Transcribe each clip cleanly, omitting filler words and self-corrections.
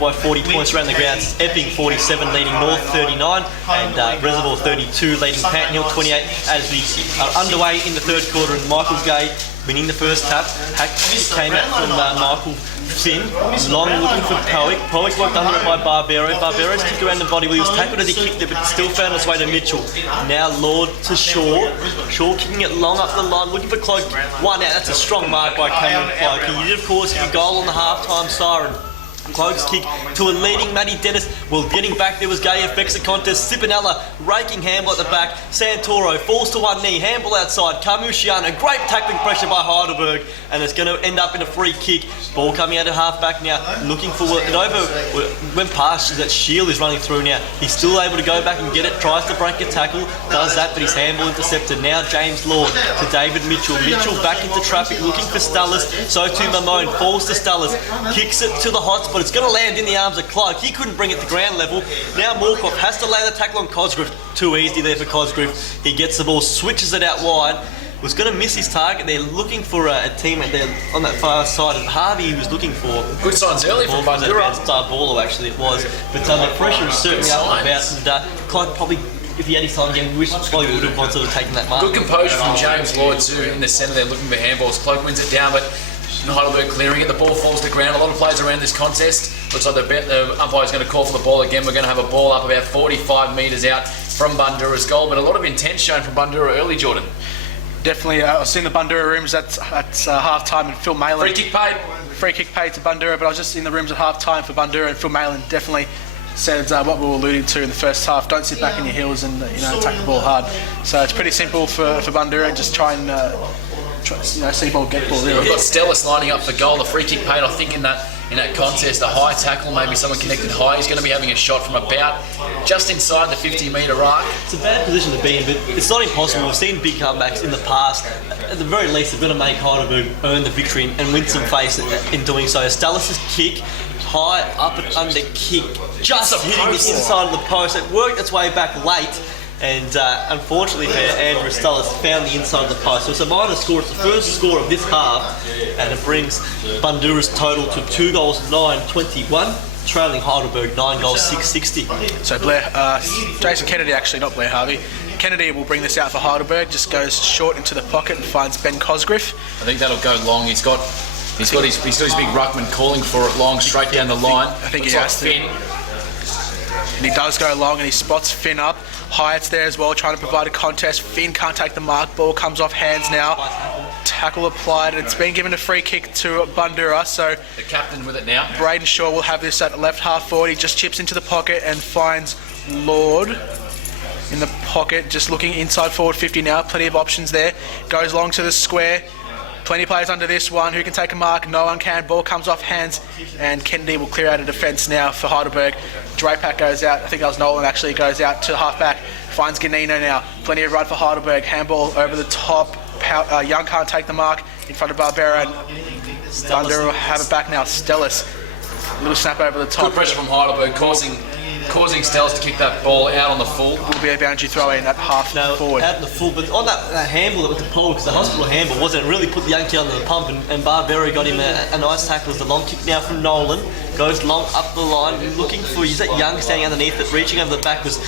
by 40 points around the ground. It's Epping 47 leading North 39 and Reservoir 32 leading Panton Hill 28 as we are underway in the third quarter, and Michael Gay winning the first tap. Hack came out from Michael Finn. Long looking for Powick. Powick worked under it by Barbero. Barbero's kicked around the body. He was tackled as he kicked it, but still found its way to Mitchell. Now Lord to Shaw. Shaw kicking it long up the line, looking for Cloak. One out. That's a strong mark by Cameron Cloak. He did, of course, get a goal on the half-time siren. Cloak's kick to a leading Matty Dennis. Well, getting back there was Gay, affects the contest. Sipinella raking handball at the back. Santoro falls to one knee, handball outside. Carmusciano, great tackling pressure by Heidelberg, and it's going to end up in a free kick. Ball coming out of half back now, looking for it over. Went past that Shield is running through now. He's still able to go back and get it. Tries to break a tackle, does that, but his handball intercepted. Now James Lord to David Mitchell. Mitchell back into traffic, looking for Stullis. So too Mamone falls to Stullis, kicks it to the hot spot. It's going to land in the arms of Clark. He couldn't bring it to ground level. Now Moorcroft has to lay the tackle on Cosgrove. Too easy there for Cosgrove. He gets the ball, switches it out wide. Was going to miss his target. They're looking for a teammate there on that far side. And Harvey was looking for good signs early from Bundoora. Star baller actually it was. But the pressure is certainly up and about. And Clark probably, if he had his time again, probably would have wanted to have taken that mark. Good composure from James Lord too in the centre there, looking for handballs. Cloak wins it down, but Heidelberg clearing it. The ball falls to the ground. A lot of players around this contest. Looks like the umpire's going to call for the ball again. We're going to have a ball up about 45 metres out from Bundoора's goal, but a lot of intent shown from Bundoora early, Jordan. Definitely, I was in the Bundoora rooms at half time, and Phil Malin. Free kick paid. Free kick paid to Bundoora, but I was just in the rooms at half time for Bundoora, and Phil Malin definitely said what we were alluding to in the first half. Don't sit back in your heels and attack the ball hard. So it's pretty simple for Bundoora. Just try and see ball, get ball. Really. We've got Stellis lining up for goal. The free kick paid, I think, in that contest. A high tackle, maybe someone connected high. He's going to be having a shot from about just inside the 50-metre arc. It's a bad position to be in, but it's not impossible. We've seen big comebacks in the past. At the very least, they're going to make Heidelberg earn the victory and win some face in doing so. Stellis' kick, high up and under kick, just hitting the inside of the post. It worked its way back late. And unfortunately for Andrew Stullis, found the inside of the post. So it's a minor score. It's the first score of this half, and it brings Bundoора's total to 2 goals 9-21, trailing Heidelberg 9 goals 6-60. So Blair, Jason Kennedy, actually not Blair Harvey. Kennedy will bring this out for Heidelberg. Just goes short into the pocket and finds Ben Cosgrove. I think that'll go long. He's got his big ruckman calling for it long, straight down the line. I think he has to. And he does go long, and he spots Finn up. Hyatt's there as well, trying to provide a contest. Finn can't take the mark. Ball comes off hands now. Tackle applied, and it's been given a free kick to Bundoora. So the captain with it now. Braden Shaw will have this at left half forward. He just chips into the pocket and finds Lord in the pocket, just looking inside forward 50 now. Plenty of options there. Goes long to the square. Plenty of players under this one. Who can take a mark? No one can. Ball comes off hands, and Kennedy will clear out a defence now for Heidelberg. Drapac goes out. I think that was Nolan actually. Goes out to half-back. Finds Ganino now. Plenty of run for Heidelberg. Handball over the top. Young can't take the mark in front of Barbera. And Bundoora will have it back now. Stellis. Little snap over the top. Good pressure from Heidelberg, causing Stellis to kick that ball out on the full. Will be a boundary throw in at half forward. Out in the full, but on that handball that was the pole, because the hospital handball wasn't, it really put the young kid under the pump, and Barbera got him a nice tackle. As the long kick now from Nolan goes long up the line, looking for, is that Young standing underneath it, reaching over the back was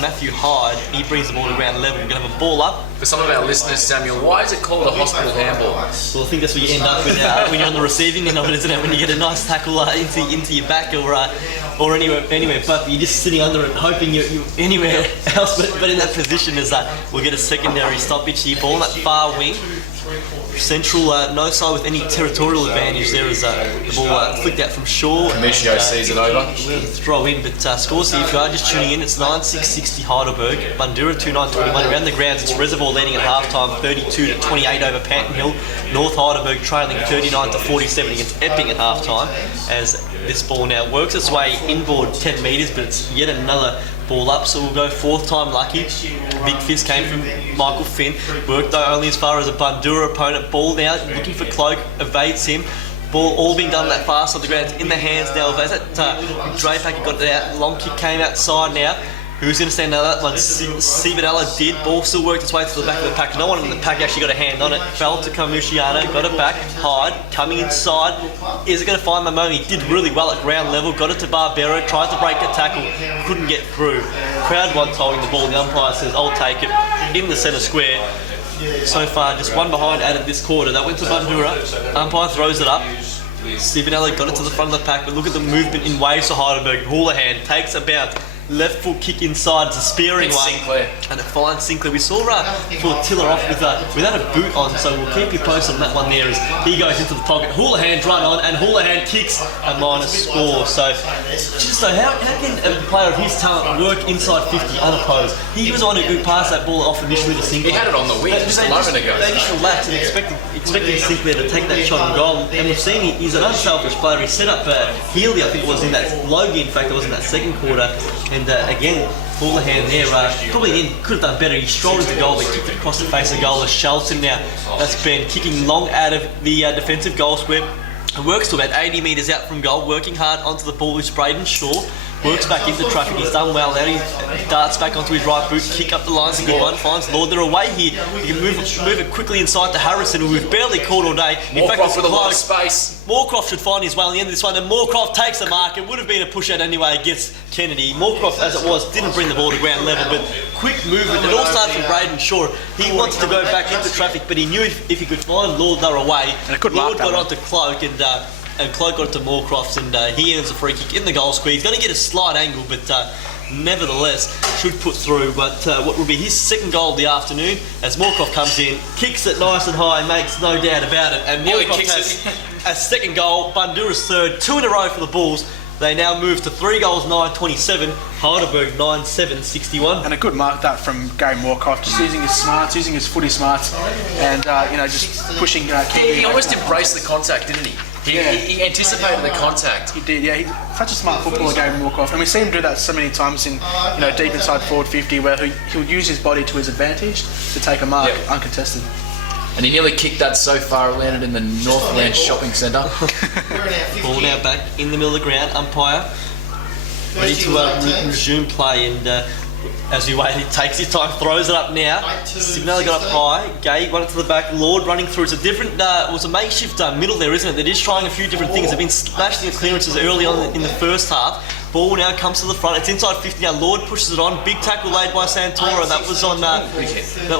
Matthew Hyde. He brings the ball to ground level. We're going to have a ball up. For some of our listeners, Samuel, why is it called a hospital handball? Well, I think that's what you end up with when you're on the receiving end of it, isn't it? When you get a nice tackle into your back or anywhere. But you're just sitting under it, hoping you're anywhere else. But in that position is that we'll get a secondary stoppage here. Ball on that far wing. Central, no side with any territorial advantage there as the ball flicked out from Shaw. Commiscio sees it over. We'll throw in, but scores here, if you are just tuning in, it's 9-6-60 Heidelberg. Bundoora 2-9-21. Around the grounds, it's Reservoir leading at half-time, 32-28 over Panton Hill. North Heidelberg trailing 39-47 against Epping at half-time, as this ball now works its way inboard 10 metres, but it's yet another ball up, so we'll go fourth time lucky. Big fist came from Michael Finn. Worked though only as far as a Bundoora opponent. Ball now, looking for Cloak, evades him. Ball all being done that fast on the ground. It's in the hands now. As that Drapac got it out, long kick came outside now. Who's going to stand out that one? Sivanella did. Ball still worked its way to the back of the pack. No one in the pack actually got a hand on it. Fell to Kamushiano, got it back. Hyde coming inside. Is it going to find Mamoni? Did really well at ground level. Got it to Barbero. Tried to break a tackle. Couldn't get through. Crowd one's holding the ball. The umpire says, I'll take it. In the centre square. So far, just one behind out of this quarter. That went to Bundoora. Umpire throws it up. Sivanella got it to the front of the pack. But look at the movement in waves for Heidelberg. Houlihan takes a bounce. Left foot kick inside, it's a spearing one. Sinclair. And it finds Sinclair. We saw Fortilla off without a boot on, so we'll keep you posted on that one there as he goes into the pocket. Houlihan's right on, and Houlihan kicks a minus score. So how can a player of his talent work inside 50 unopposed? He was on a good pass that ball off initially to Sinclair. He had it on the wing just a moment ago. They just relaxed and expecting Sinclair to take that shot and goal. And we've seen he's an unselfish player. He set up Healy, I think it was in that Logie, in fact, it was in that second quarter. And again, Houlihan there probably could have done better. He strolled into goal, but kicked it across the face of goal as Shelton now. That's been kicking long out of the defensive goal square. It works to about 80 metres out from goal, working hard onto the ball with Braden Shaw. Works back into traffic, he's done well there. He darts back onto his right boot, kick up the line's a good one, finds Lord. They're away here. He can move it quickly inside to Harrison, who we've barely caught all day. In fact, Moorcroft with a lot of space. Moorcroft should find his way on the end of this one, and Moorcroft takes the mark. It would have been a push out anyway against Kennedy. Moorcroft, as it was, didn't bring the ball to ground level, but quick movement. It all started from Braden Shaw. He wanted to go back into traffic, but he knew if he could find Lord, they were away. And a good Lord mark, got onto Cloak, and Cloak got it to Moorcroft, and he earns a free kick in the goal square. He's going to get a slight angle, but nevertheless should put through. But what will be his second goal of the afternoon as Moorcroft comes in, kicks it nice and high, makes no doubt about it. And Moorcroft has a second goal, Bundoора's third, 2 in a row for the Bulls. They now move to 3 goals, 9-27, Heidelberg 9-7, 61. And a good mark that from Gary Moorcroft, just using his smarts, using his footy smarts, and just pushing. He almost embraced the contact, didn't he? He anticipated the contact. He did, yeah. He's such a smart footballer, Gary Moorcroft, and we see him do that so many times in, deep inside forward 50, where he'll use his body to his advantage to take a mark uncontested. And he nearly kicked that so far, it landed in the Northland Shopping Centre. Ball now back in the middle of the ground, umpire ready to resume play, and as we wait, he takes his time, throws it up now. Signella got up high, Gay won it to the back, Lord running through. It's a different, it was a makeshift middle there, isn't it? They're just trying a few different things. They've been smashing the clearances early on in the first half. Ball now comes to the front. It's inside 50 now. Lord pushes it on. Big tackle laid by Santoro. That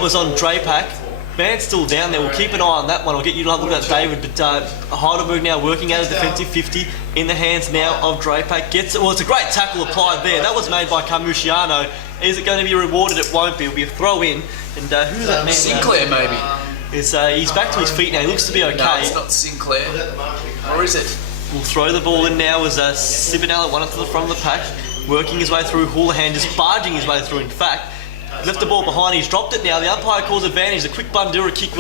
was on Drapac. Man's still down there. We'll keep an eye on that one. I'll get you to have a look at David. But Heidelberg now working out a defensive 50 in the hands now of Drapac. Gets it. Well, it's a great tackle applied there. That was made by Kamushiano. Is it going to be rewarded? It won't be. It'll be a throw in. And who's that man? Sinclair, maybe. He's back to his feet now. He looks to be okay. No, it's not Sinclair. Or is it? We'll throw the ball in now as Sivanella won it to the front of the pack. Working his way through. Houlihan just barging his way through, in fact. Left the ball behind, he's dropped it now. The umpire calls advantage. The quick Bundoora kick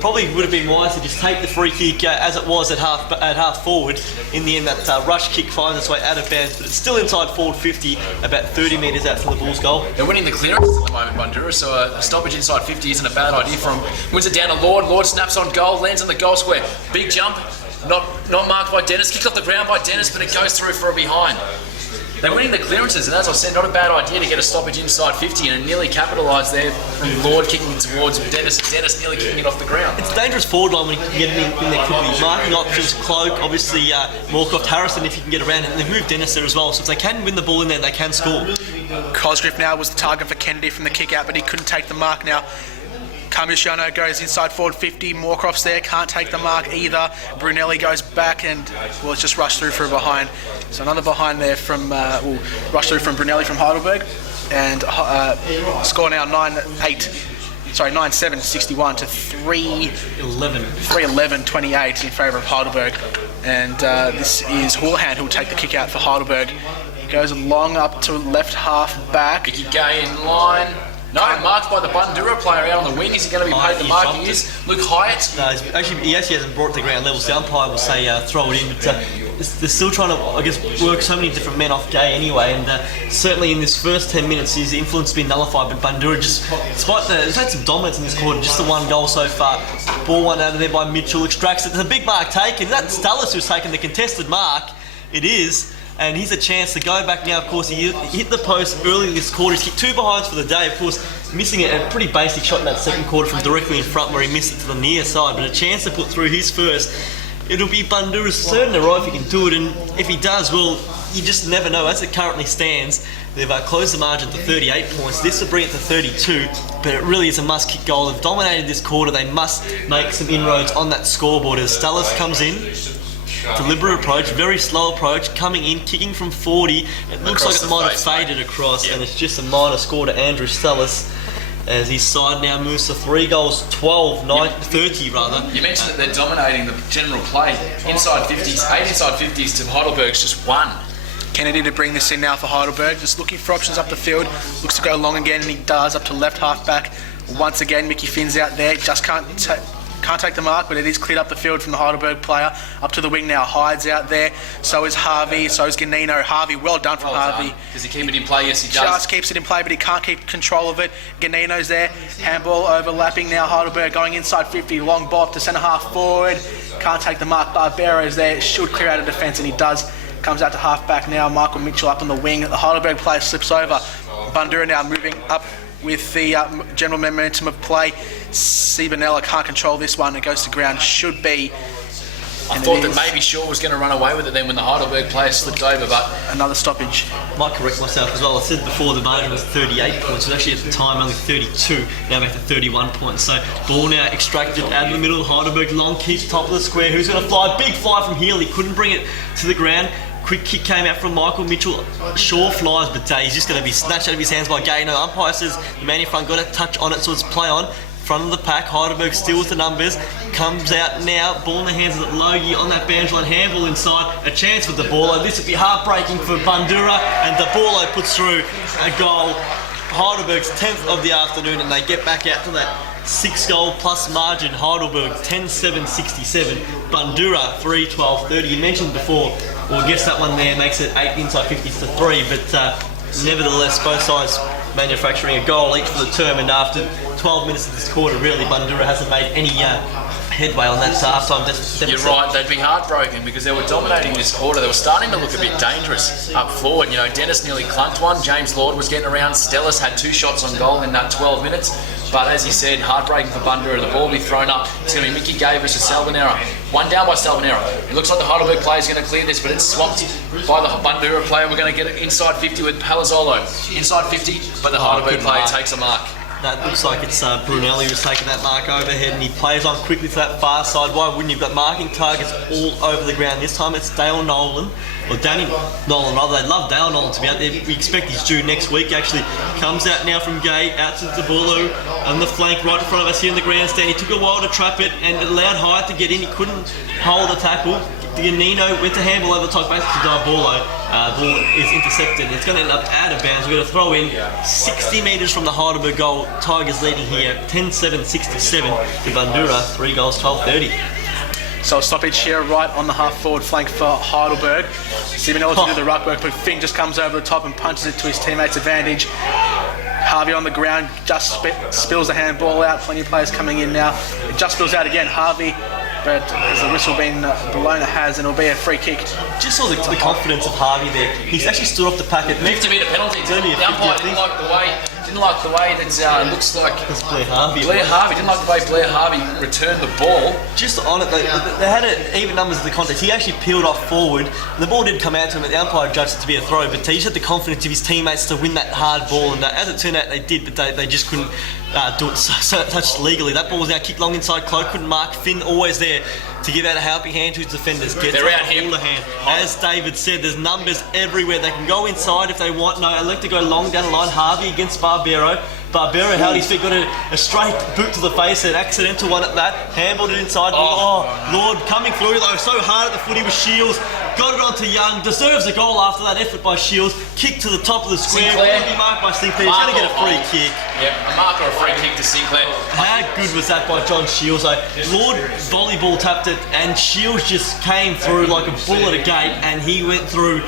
probably would have been wise to just take the free kick as it was at half forward. In the end, that rush kick finds its way out of bounds, but it's still inside forward 50, about 30 metres out from the Bulls' goal. They're winning the clearances at the moment, Bundoora, so a stoppage inside 50 isn't a bad idea for him. Wins it down to Lord. Lord snaps on goal, lands on the goal square. Big jump, not marked by Dennis. Kicked off the ground by Dennis, but it goes through for a behind. They're winning the clearances, and as I said, not a bad idea to get a stoppage inside 50, and it nearly capitalised there from Lord kicking it towards Dennis, and Dennis nearly kicking it off the ground. It's a dangerous forward line when you can get it in there quickly. Marking options, Cloak, obviously Moorcroft, Harrison if you can get around it, and they move Dennis there as well, so if they can win the ball in there, they can score. Cosgriff now was the target for Kennedy from the kick out, but he couldn't take the mark now. Kamushiano goes inside forward 50, Moorcroft's there, can't take the mark either. Brunelli goes back and, it's just rushed through for a behind. So another behind there from, rush through from Brunelli from Heidelberg, and score now 9-7, 61 to 3-11, 28 in favour of Heidelberg. And this is Houlihan who'll take the kick out for Heidelberg. He goes long up to left half back. Vicky Gay in line. No, marked by the Bundoora player out on the wing. Is he going to be paid the mark? He is. Luke Hyatt. No, he actually hasn't brought it to ground level, so the umpire will say throw it in, but they're still trying to, work so many different men off Gay anyway, and certainly in this first 10 minutes his influence has been nullified, but Bundoora just, despite they've had some dominance in this quarter, just the one goal so far. Ball one out of there by Mitchell, extracts it. There's a big mark taken. Is that Stullis who's taken the contested mark? It is. and he's a chance to go back now. Of course, he hit the post early this quarter. He's hit 2 behinds for the day. Of course, missing a pretty basic shot in that second quarter from directly in front where he missed it to the near side, but a chance to put through his first. It'll be Bundoора's third in a row if he can do it, and if he does, well, you just never know. As it currently stands, they've closed the margin to 38 points. This will bring it to 32, but it really is a must-kick goal. They've dominated this quarter. They must make some inroads on that scoreboard as Stellis comes in. Deliberate approach, very slow approach, coming in, kicking from 40. It looks like it might have faded across, and it's just a minor score to Andrew Stellis. As his side now moves to 3 goals, 30 rather. You mentioned that they're dominating the general play. Inside 50s, 8 inside 50s to Heidelberg's just 1. Kennedy to bring this in now for Heidelberg, just looking for options up the field. Looks to go long again, and he does, up to left half back. Once again, Mickey Finn's out there, just can't take the mark, but it is cleared up the field from the Heidelberg player. Up to the wing now, Hyde's out there, so is Harvey, so is Ganino. Harvey, well done from Harvey. Does he keep it in play? Yes, he does. Just keeps it in play, but he can't keep control of it. Ganino's there, handball overlapping now. Heidelberg going inside 50, long ball to centre half forward. Can't take the mark. Barbero's there, should clear out of defence, and he does. Comes out to half back now. Michael Mitchell up on the wing. The Heidelberg player slips over. Bundoora now moving up with the general momentum of play. Sibanella can't control this one. It goes to ground. Should be. I thought that maybe Shaw was going to run away with it then when the Heidelberg player slipped over, but another stoppage. Might correct myself as well. I said before the margin was 38 points. It was actually at the time only 32. Now back to 31 points. So ball now extracted out of the middle. Heidelberg long keeps top of the square. Who's going to fly? Big fly from Healy. Couldn't bring it to the ground. Quick kick came out from Michael Mitchell. Shaw flies, but he's just going to be snatched out of his hands by Gay. No, umpire says the man in front got a touch on it, so it's play on. Front of the pack, Heidelberg still with the numbers. Comes out now, ball in the hands of Logie on that boundary line, handball inside. A chance with the ball. This would be heartbreaking for Bundoora, and the ball puts through a goal. Heidelberg's 10th of the afternoon, and they get back out to that 6-goal plus margin. Heidelberg 10-7-67, Bundoora 3-12-30. You mentioned before, well, I guess that one there makes it 8 inside 50s to 3, but nevertheless, both sides manufacturing a goal each for the term, and after 12 minutes of this quarter, really, Bundoora hasn't made any headway on that half-time deficit. You're right, they'd be heartbroken because they were dominating this quarter. They were starting to look a bit dangerous up forward. You know, Dennis nearly clunked one, James Lord was getting around, Stellis had 2 shots on goal in that 12 minutes. But as he said, heartbreaking for Bundoora. The ball will be thrown up. It's going to be Mickey Gay versus Salvanera. 1 down by Salvanera. It looks like the Heidelberg player is going to clear this, but it's swapped by the Bundoora player. We're going to get it inside 50 with Palazzolo. Inside 50, but the Heidelberg player takes a mark. That looks like it's Brunelli who's taking that mark overhead, and he plays on quickly to that far side. Why wouldn't you? You've got marking targets all over the ground. This time it's Dale Nolan, or Danny Nolan rather. They love Dale Nolan to be out there. We expect he's due next week actually. Comes out now from Gay, out to Tabulu on the flank right in front of us here in the grandstand. He took a while to trap it and it allowed Hyatt to get in. He couldn't hold a tackle. Nino went to handball over the top, back to Diabolo. Ball is intercepted. It's going to end up out of bounds. We're going to throw in 60 metres from the Heidelberg goal. Tigers leading here 10-7-67 to Bundoora. 3 goals, 12-30. So a stoppage here right on the half-forward flank for Heidelberg. Simonella to do the ruck work, but Finn just comes over the top and punches it to his teammates' advantage. Harvey on the ground, just spills the handball out. Plenty of players coming in now. It just spills out again. Harvey, but has the whistle been blown, it has, and it'll be a free kick. Just saw the confidence of Harvey there. He's actually stood off the packet. 50-metre penalty. The umpire didn't like the way that it looks like Blair Harvey. Blair Harvey didn't like the way Blair Harvey returned the ball. Just on it, they had even numbers of the contest. He actually peeled off forward. And the ball did come out to him, but the umpire judged it to be a throw. But he just had the confidence of his teammates to win that hard ball, and as it turned out, they did. But they just couldn't do it such legally. That ball was now kicked long inside. Cloak couldn't mark. Finn always there to give out a helping hand to his defenders. They're out here. As David said, there's numbers everywhere. They can go inside if they want. No, I like to go long down the line. Harvey against Barbero. Barbero held his feet, got a straight boot to the face, an accidental one at that. Handballed it inside. Oh, Lord coming through though, so hard at the footy with Shields. Got it onto Young. Deserves a goal after that effort by Shields. Kick to the top of the square. Will be marked by Sinclair. He's going to get a free kick. Yep, a mark or a free kick to Sinclair. How good was that by John Shields? Lord volleyball tapped it, and Shields just came through like a bull at a gate, and he went through.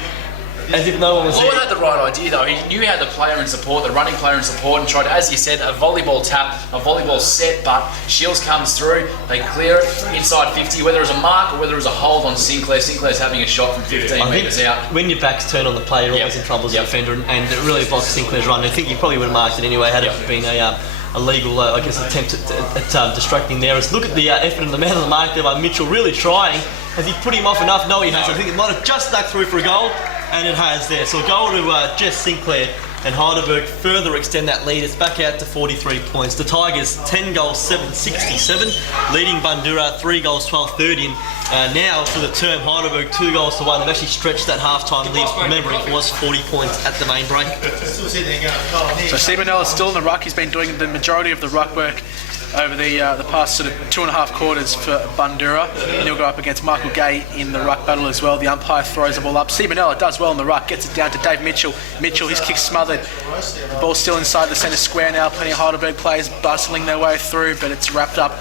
as if no one was Lord there. had the right idea though. He knew how the player in support, the running player in support, and tried to, as you said, a volleyball tap, a volleyball set, but Shields comes through, they clear it inside 50, whether it's a mark or whether it's a hold on Sinclair. Sinclair's having a shot from 15 metres out. When your back's turned on the player, you're always in trouble as a defender, and it really blocks Sinclair's run. I think you probably would have marked it anyway had it been a legal, I guess, attempt at distracting there. Let's look at the effort and the man on the mark there by Mitchell, really trying. Has he put him off enough? No, he hasn't. I think it might have just snuck through for a goal, and it has there. So a goal to Jess Sinclair, and Heidelberg further extend that lead. It's back out to 43 points. The Tigers 10 goals, 7-67, leading Bundoora 3 goals, 12-30. And now for the term, Heidelberg 2 goals to 1. They've actually stretched that half-time lead. Remember, it was 40 points at the main break. So Steve is still in the ruck. He's been doing the majority of the ruck work over the past sort of 2.5 quarters for Bundoora. And he'll go up against Michael Gay in the ruck battle as well. The umpire throws the ball up. Simonella does well in the ruck, gets it down to Dave Mitchell. Mitchell, his kick smothered. The ball's still inside the centre square now. Plenty of Heidelberg players bustling their way through, but it's wrapped up.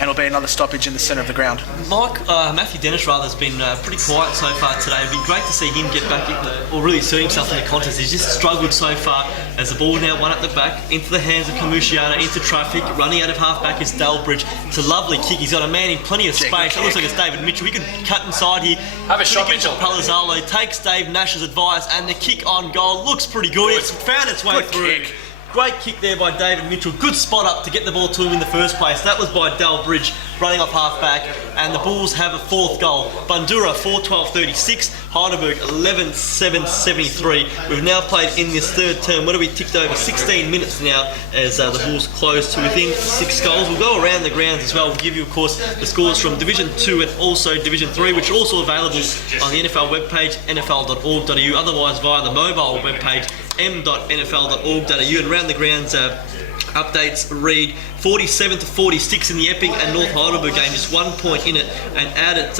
And it'll be another stoppage in the centre of the ground. Matthew Dennis has been pretty quiet so far today. It'd be great to see him get back or really assert himself in the contest. He's just struggled so far as the ball now won at the back, into the hands of Kamushiana, into traffic, running out of half-back is Delbridge. It's a lovely kick. He's got a man in plenty of space. It looks like it's David Mitchell. He could cut inside here. Have a shot, Mitchell. Palazzolo takes Dave Nash's advice, and the kick on goal looks pretty good. It's found its way through. Kick. Great kick there by David Mitchell. Good spot up to get the ball to him in the first place. That was by Delbridge running off half-back. And the Bulls have a fourth goal. Bundoora 4-12-36. Heidelberg 11-7-73. We've now played in this third term. What have we ticked over? 16 minutes now as the Bulls close to within 6 goals. We'll go around the grounds as well. We'll give you, of course, the scores from Division 2 and also Division 3, which are also available on the NFL webpage, nfl.org.au, otherwise via the mobile webpage, m.nfl.org.au. And around the grounds updates read 47-46 in the Epping and North Heidelberg game, just 1 point in it, and out at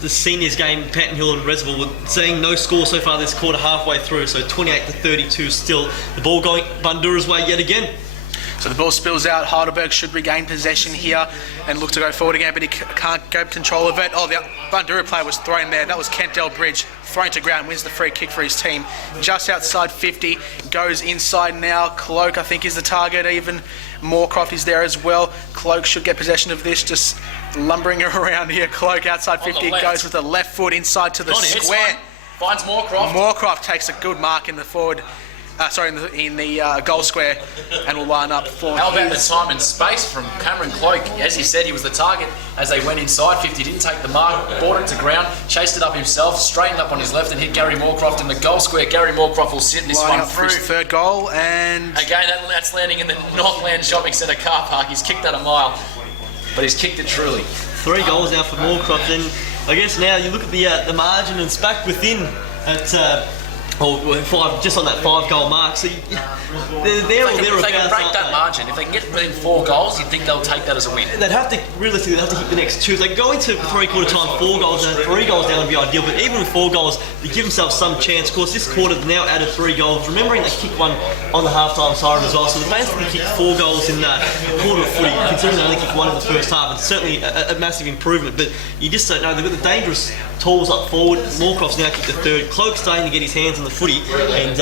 the seniors game, Patton Hill and Reservoir, we're seeing no score so far this quarter, halfway through, so 28-32 still. The ball going Bundoora's way yet again. So the ball spills out. Heidelberg should regain possession here and look to go forward again, but he can't grab control of it. Oh, the Bundoora player was thrown there. That was Kent Delbridge, thrown to ground, wins the free kick for his team. Just outside 50, goes inside now. Cloak, I think, is the target even. Moorcroft is there as well. Cloak should get possession of this, just lumbering around here. Cloak outside 50, goes with the left foot inside to the square. Finds Moorcroft. Moorcroft takes a good mark in the forward. In the goal square, and will line up for. How about the time and space from Cameron Cloak? As he said, he was the target as they went inside 50, didn't take the mark, brought it to ground, chased it up himself, straightened up on his left and hit Gary Moorcroft in the goal square. Gary Moorcroft will sit this lining one up through. For his third goal, and again, that's landing in the Northland Shopping Centre car park. He's kicked that a mile, but he's kicked it truly. 3 goals now for Moorcroft, and I guess now you look at the margin, and it's back within at. Just on that 5-goal mark, so they're there or thereabouts. If they can break that margin, if they can get within 4 goals, you'd think they'll take that as a win. They'd have to, realistically, hit the next 2. If they go into three-quarter time, 4 goals down, 3 goals down would be ideal, but even with 4 goals, they give themselves some chance. Of course, this quarter, they've now added 3 goals, remembering they kicked one on the half-time siren as well, so they basically kicked 4 goals in the quarter of footy, considering they only kicked 1 in the first half. It's certainly a massive improvement, but you just don't know. They've got the dangerous tools up forward. Moorcroft's now kicked the 3rd. Cloak's starting to get his hands on the footy, and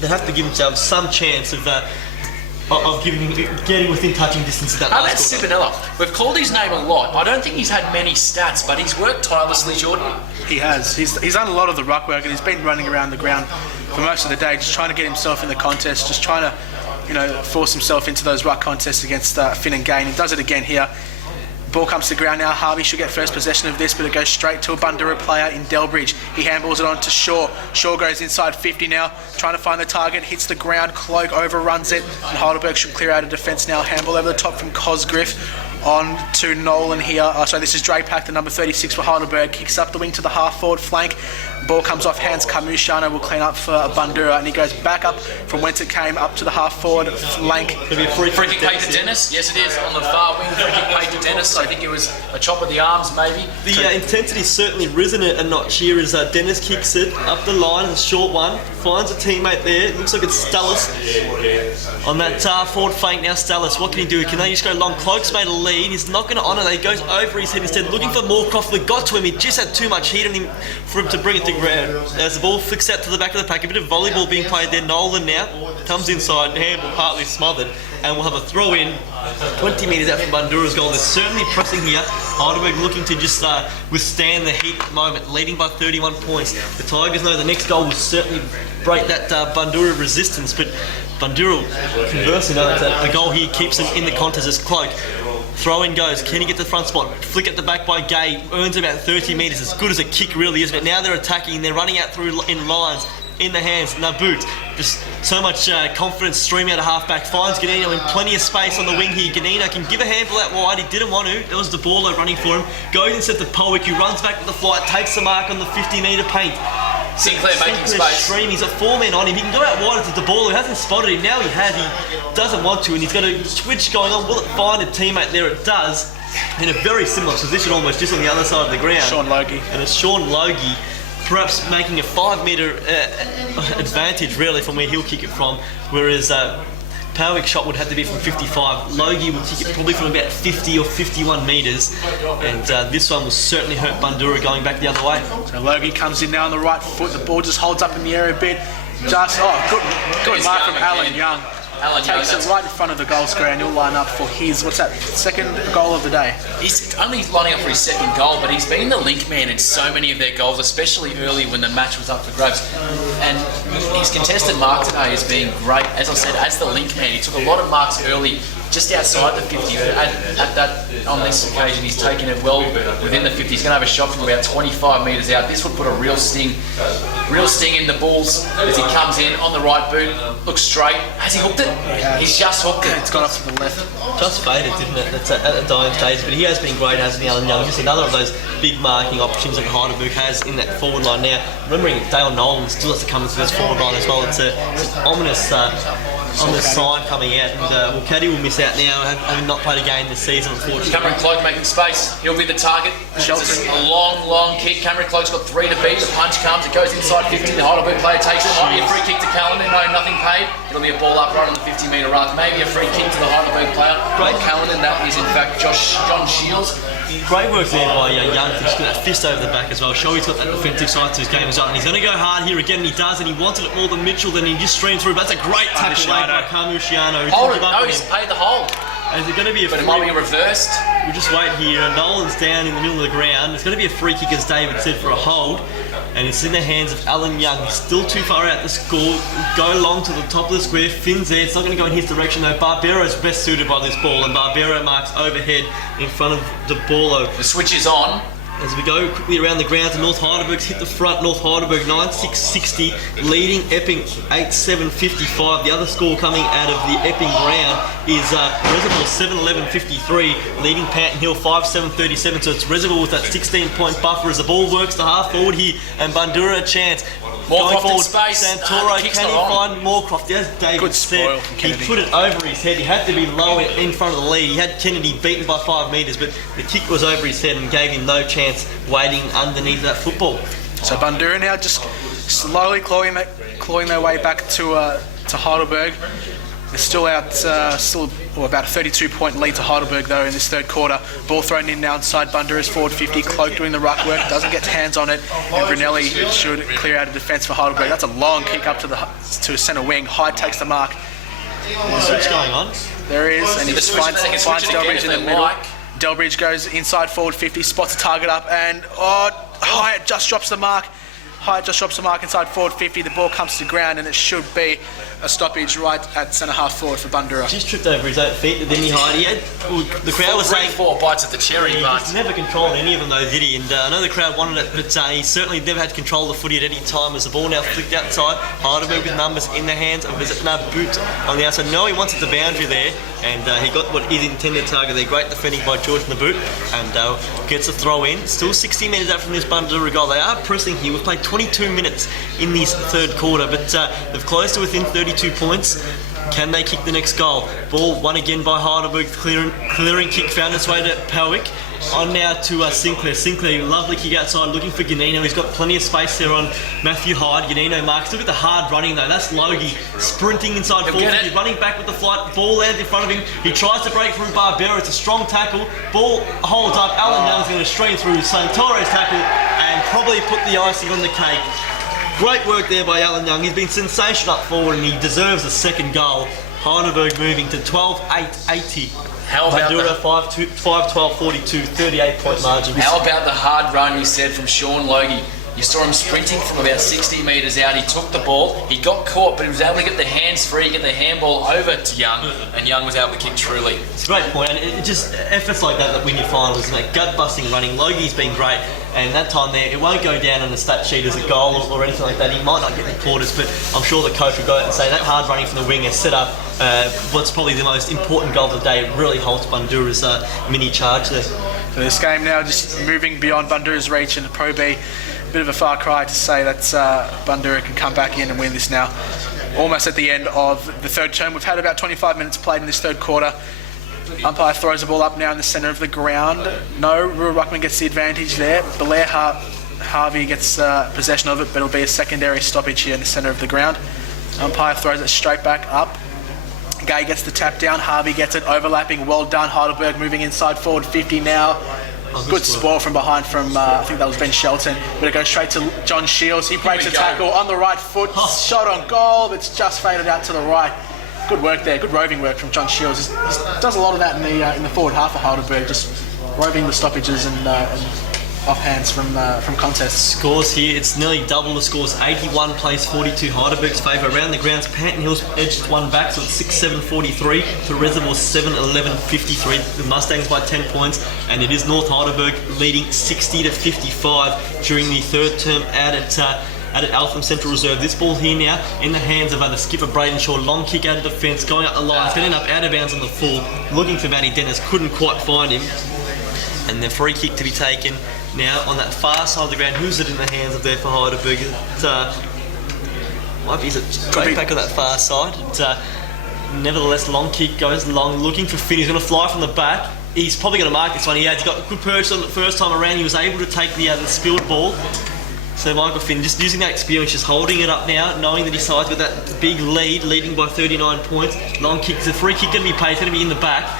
they have to give themselves some chance of getting within touching distance of that last quarter. Simonella. We've called his name a lot. I don't think he's had many stats, but he's worked tirelessly, Jordan. he has. He's done a lot of the ruck work, and he's been running around the ground for most of the day, just trying to get himself in the contest, just trying to force himself into those ruck contests against Finn and Gay. And he does it again here. Ball comes to ground now. Harvey should get first possession of this, but it goes straight to a Bundoora player in Delbridge. He handballs it on to Shaw. Shaw goes inside 50 now, trying to find the target, hits the ground. Cloak overruns it, and Heidelberg should clear out of defence now. Handball over the top from Cosgriff on to Nolan here. So this is Drapack, the number 36 for Heidelberg. Kicks up the wing to the half-forward flank. Ball comes off hands. Kamushano will clean up for Bundoora, and he goes back up from whence it came up to the half-forward flank. Free kick paid to Dennis. Yes, it is. On the far wing, free kick paid to Dennis. I think it was a chop of the arms, maybe. The intensity's certainly risen a notch here as Dennis kicks it up the line, a short one, finds a teammate there. It looks like it's Stellis on that forward flank now. Stellis, what can he do? Can they just go long? Cloak's made a lead. He's not going to honour that. He goes over his head instead, looking for Moorcroft. We got to him. He just had too much heat on him for him to bring it to ground. As the ball flicks out to the back of the pack, a bit of volleyball being played there. Nolan now comes inside, handball partly smothered, and we'll have a throw in 20 metres out from Bundoора's goal. They're certainly pressing here. Heidelberg looking to just withstand the heat at the moment, leading by 31 points. The Tigers know the next goal will certainly break that Bundoora resistance, but Bundoora, conversely, know that the goal here keeps them in the contest as Cloak. Throw in goes, can he get to the front spot? Flick at the back by Gay, earns about 30 metres, as good as a kick really, isn't it? Now they're attacking, they're running out through in lines, in the hands, Naboot. Just so much confidence streaming out of half-back, finds Ganino in plenty of space on the wing here. Ganino can give a handball out wide, he didn't want to, there was DeBorlo running for him, goes instead to Powick, who runs back with the flight, takes the mark on the 50-metre paint. Sinclair making space. Stream, he's got 4 men on him, he can go out wide to DeBorlo, who hasn't spotted him, now he has, he doesn't want to, and he's got a switch going on. Will it find a teammate there? It does, in a very similar position almost, just on the other side of the ground. Sean Logie. And it's Sean Logie, perhaps making a 5-metre advantage really from where he'll kick it from, whereas Powick's shot would have to be from 55. Logie will kick it probably from about 50 or 51 metres, and this one will certainly hurt Bundoora going back the other way. So Logie comes in now on the right foot, the ball just holds up in the air a bit. Just, good mark from Alan Young. Takes it right in front of the goal square and he'll line up for his, what's that, second goal of the day. He's only lining up for his second goal, but he's been the link man in so many of their goals, especially early when the match was up for grabs. And his contested mark today has been great. As I said, as the link man, he took a lot of marks early, just outside the 50. On this occasion, he's taken it well within the 50. He's going to have a shot from about 25 metres out. This would put a real sting in the Bulls as he comes in on the right boot. Looks straight. Has he hooked it? Yeah. He's just hooked it. It's gone off to the left. Just faded, didn't it? That's at the dying stage, but he has been great, hasn't he, Alan Young? Just another of those big marking options that Heidelberg has in that forward line now. Remembering Dale Nolan still has to come into this forward line as well. It's an ominous on the side coming out, and Caddy will miss out now, having not played a game this season, unfortunately. Cameron Cloak making space. He'll be the target. It's a long kick. Cameron Cloak's got 3 to beat. The punch comes. It goes inside 50. The Heidelberg player takes it. Might be a free kick to Callan. No, nothing paid. It'll be a ball up right on the 50-metre arc. Maybe a free kick to the Heidelberg player. Great Callan, and that is in fact John Shields. Great work there by Young. He's got that fist over the back as well. Show he's got that defensive side to his game as well. And he's going to go hard here again, and he does, and he wanted it more than Mitchell, then he just streamed through. But that's a great tackle made by Carmuciano. Hold it. No, he's paid the hold. Is it going to be a but it might be reversed. We'll just wait here. Nolan's down in the middle of the ground. It's going to be a free kick, as David said, for a hold. And it's in the hands of Alan Young. He's still too far out to score. Go long to the top of the square. Finn's there. It's not going to go in his direction though. Barbero's best suited by this ball, and Barbero marks overhead in front of DeBorlo. The switch is on. As we go quickly around the ground to North Heidelberg's hit the front. North Heidelberg 9-6-60, leading Epping 8-7-55. The other score coming out of the Epping ground is Reservoir 7-11-53, leading Panton Hill 5-7-37. So it's Reservoir with that 16-point buffer as the ball works to half forward here, and Bundoora a chance. Going forward, space. Santoro, can he find Moorcroft? As David said, he put it over his head. He had to be low in front of the lead. He had Kennedy beaten by 5 metres, but the kick was over his head and gave him no chance waiting underneath that football. So Bundoora now just slowly clawing their way back to Heidelberg. They're still out, about a 32-point lead to Heidelberg though in this third quarter. Ball thrown in now inside Bundoora's forward 50. Cloak doing the ruck work, doesn't get hands on it, and Brunelli should clear out a defence for Heidelberg. That's a long kick up to centre wing. Hyde takes the mark. Switch going on. There is, and he just finds Delbridge in the middle. Delbridge goes inside forward 50, spots a target up, and Hyatt just drops the mark. Hyatt just drops the mark inside forward 50. The ball comes to the ground, and it should be a stoppage right at centre half forward for Bundoora. Just tripped over his own feet, didn't he, Hyde? The crowd was saying 4 bites at the cherry, but he's never controlled any of them though, did he? And I know the crowd wanted it, but he certainly never had control of the footy at any time as the ball now flicked outside. Heidelberg with numbers in the hands of Boot on the outside. No, he wanted the boundary there, and he got what his intended target there. Great defending by George Naboot, and gets a throw in. Still 60 minutes out from this Bundoora goal. They are pressing here. We've played 22 minutes in this third quarter, but they've closed to within 32 points. Can they kick the next goal? Ball won again by Heidelberg. Clearing kick found its way to Powick. On now to Sinclair. Sinclair, lovely kick outside, looking for Ganino. He's got plenty of space there on Matthew Hyde. Ganino marks. Look at the hard running though. That's Logie sprinting inside forward. He's running back with the flight. Ball lands in front of him. He tries to break through Barbero. It's a strong tackle. Ball holds up. Alan Young's going to stream through Santoro's tackle and probably put the icing on the cake. Great work there by Alan Young. He's been sensational up forward and he deserves a second goal. Heidelberg moving to 12-8-80. How about Bundoora 5-12-42, 38-point margin. How about the hard run you said from Sean Logie? You saw him sprinting from about 60 metres out. He took the ball. He got caught, but he was able to get the hands free, get the handball over to Young, and Young was able to kick truly. It's a great point, and it just efforts like that win your finals, isn't it? Gut-busting running. Logie's been great, and that time there, it won't go down on the stat sheet as a goal or anything like that. He might not get the plaudits, but I'm sure the coach will go out and say that hard running from the wing has set up what's probably the most important goal of the day. It really halts Bundoora's mini charge there. So this game now just moving beyond Bundoora's reach, and Pro B. Bit of a far cry to say that Bundoora can come back in and win this now. Almost at the end of the third term. We've had about 25 minutes played in this third quarter. Umpire throws the ball up now in the centre of the ground. No, Rural Ruckman gets the advantage there. Belair Harvey gets possession of it, but it'll be a secondary stoppage here in the centre of the ground. Umpire throws it straight back up. Gay gets the tap down. Harvey gets it overlapping. Well done, Heidelberg moving inside forward 50 now. Good spoil from behind from, I think that was Ben Shelton. But it goes straight to John Shields. He breaks a tackle on the right foot. Shot on goal. It's just faded out to the right. Good work there. Good roving work from John Shields. He does a lot of that in the forward half of Heidelberg, just roving the stoppages and off hands from contests. Scores here, it's nearly double the scores. 81 plays 42 Heidelberg's favour. Around the grounds, Panton Hills edged one back, so it's 6-7-43 to Reservoir 7-11-53. The Mustangs by 10 points, and it is North Heidelberg leading 60-55 during the third term out at Eltham Central Reserve. This ball here now in the hands of the skipper Braden Shaw. Long kick out of defence, going up the line, ending up out of bounds on the full. Looking for Matty Dennis, couldn't quite find him. And the free kick to be taken now on that far side of the ground. Who's it in the hands of there for Heidelberg? Might be a great pack on that far side. Nevertheless, long kick goes long, looking for Finn. He's going to fly from the back. He's probably going to mark this one. He's got a good perch on the first time around. He was able to take the spilled ball. So Michael Finn just using that experience, just holding it up now, knowing that his side's got that big lead, leading by 39 points. Long kick, the free kick going to be paid, it's going to be in the back.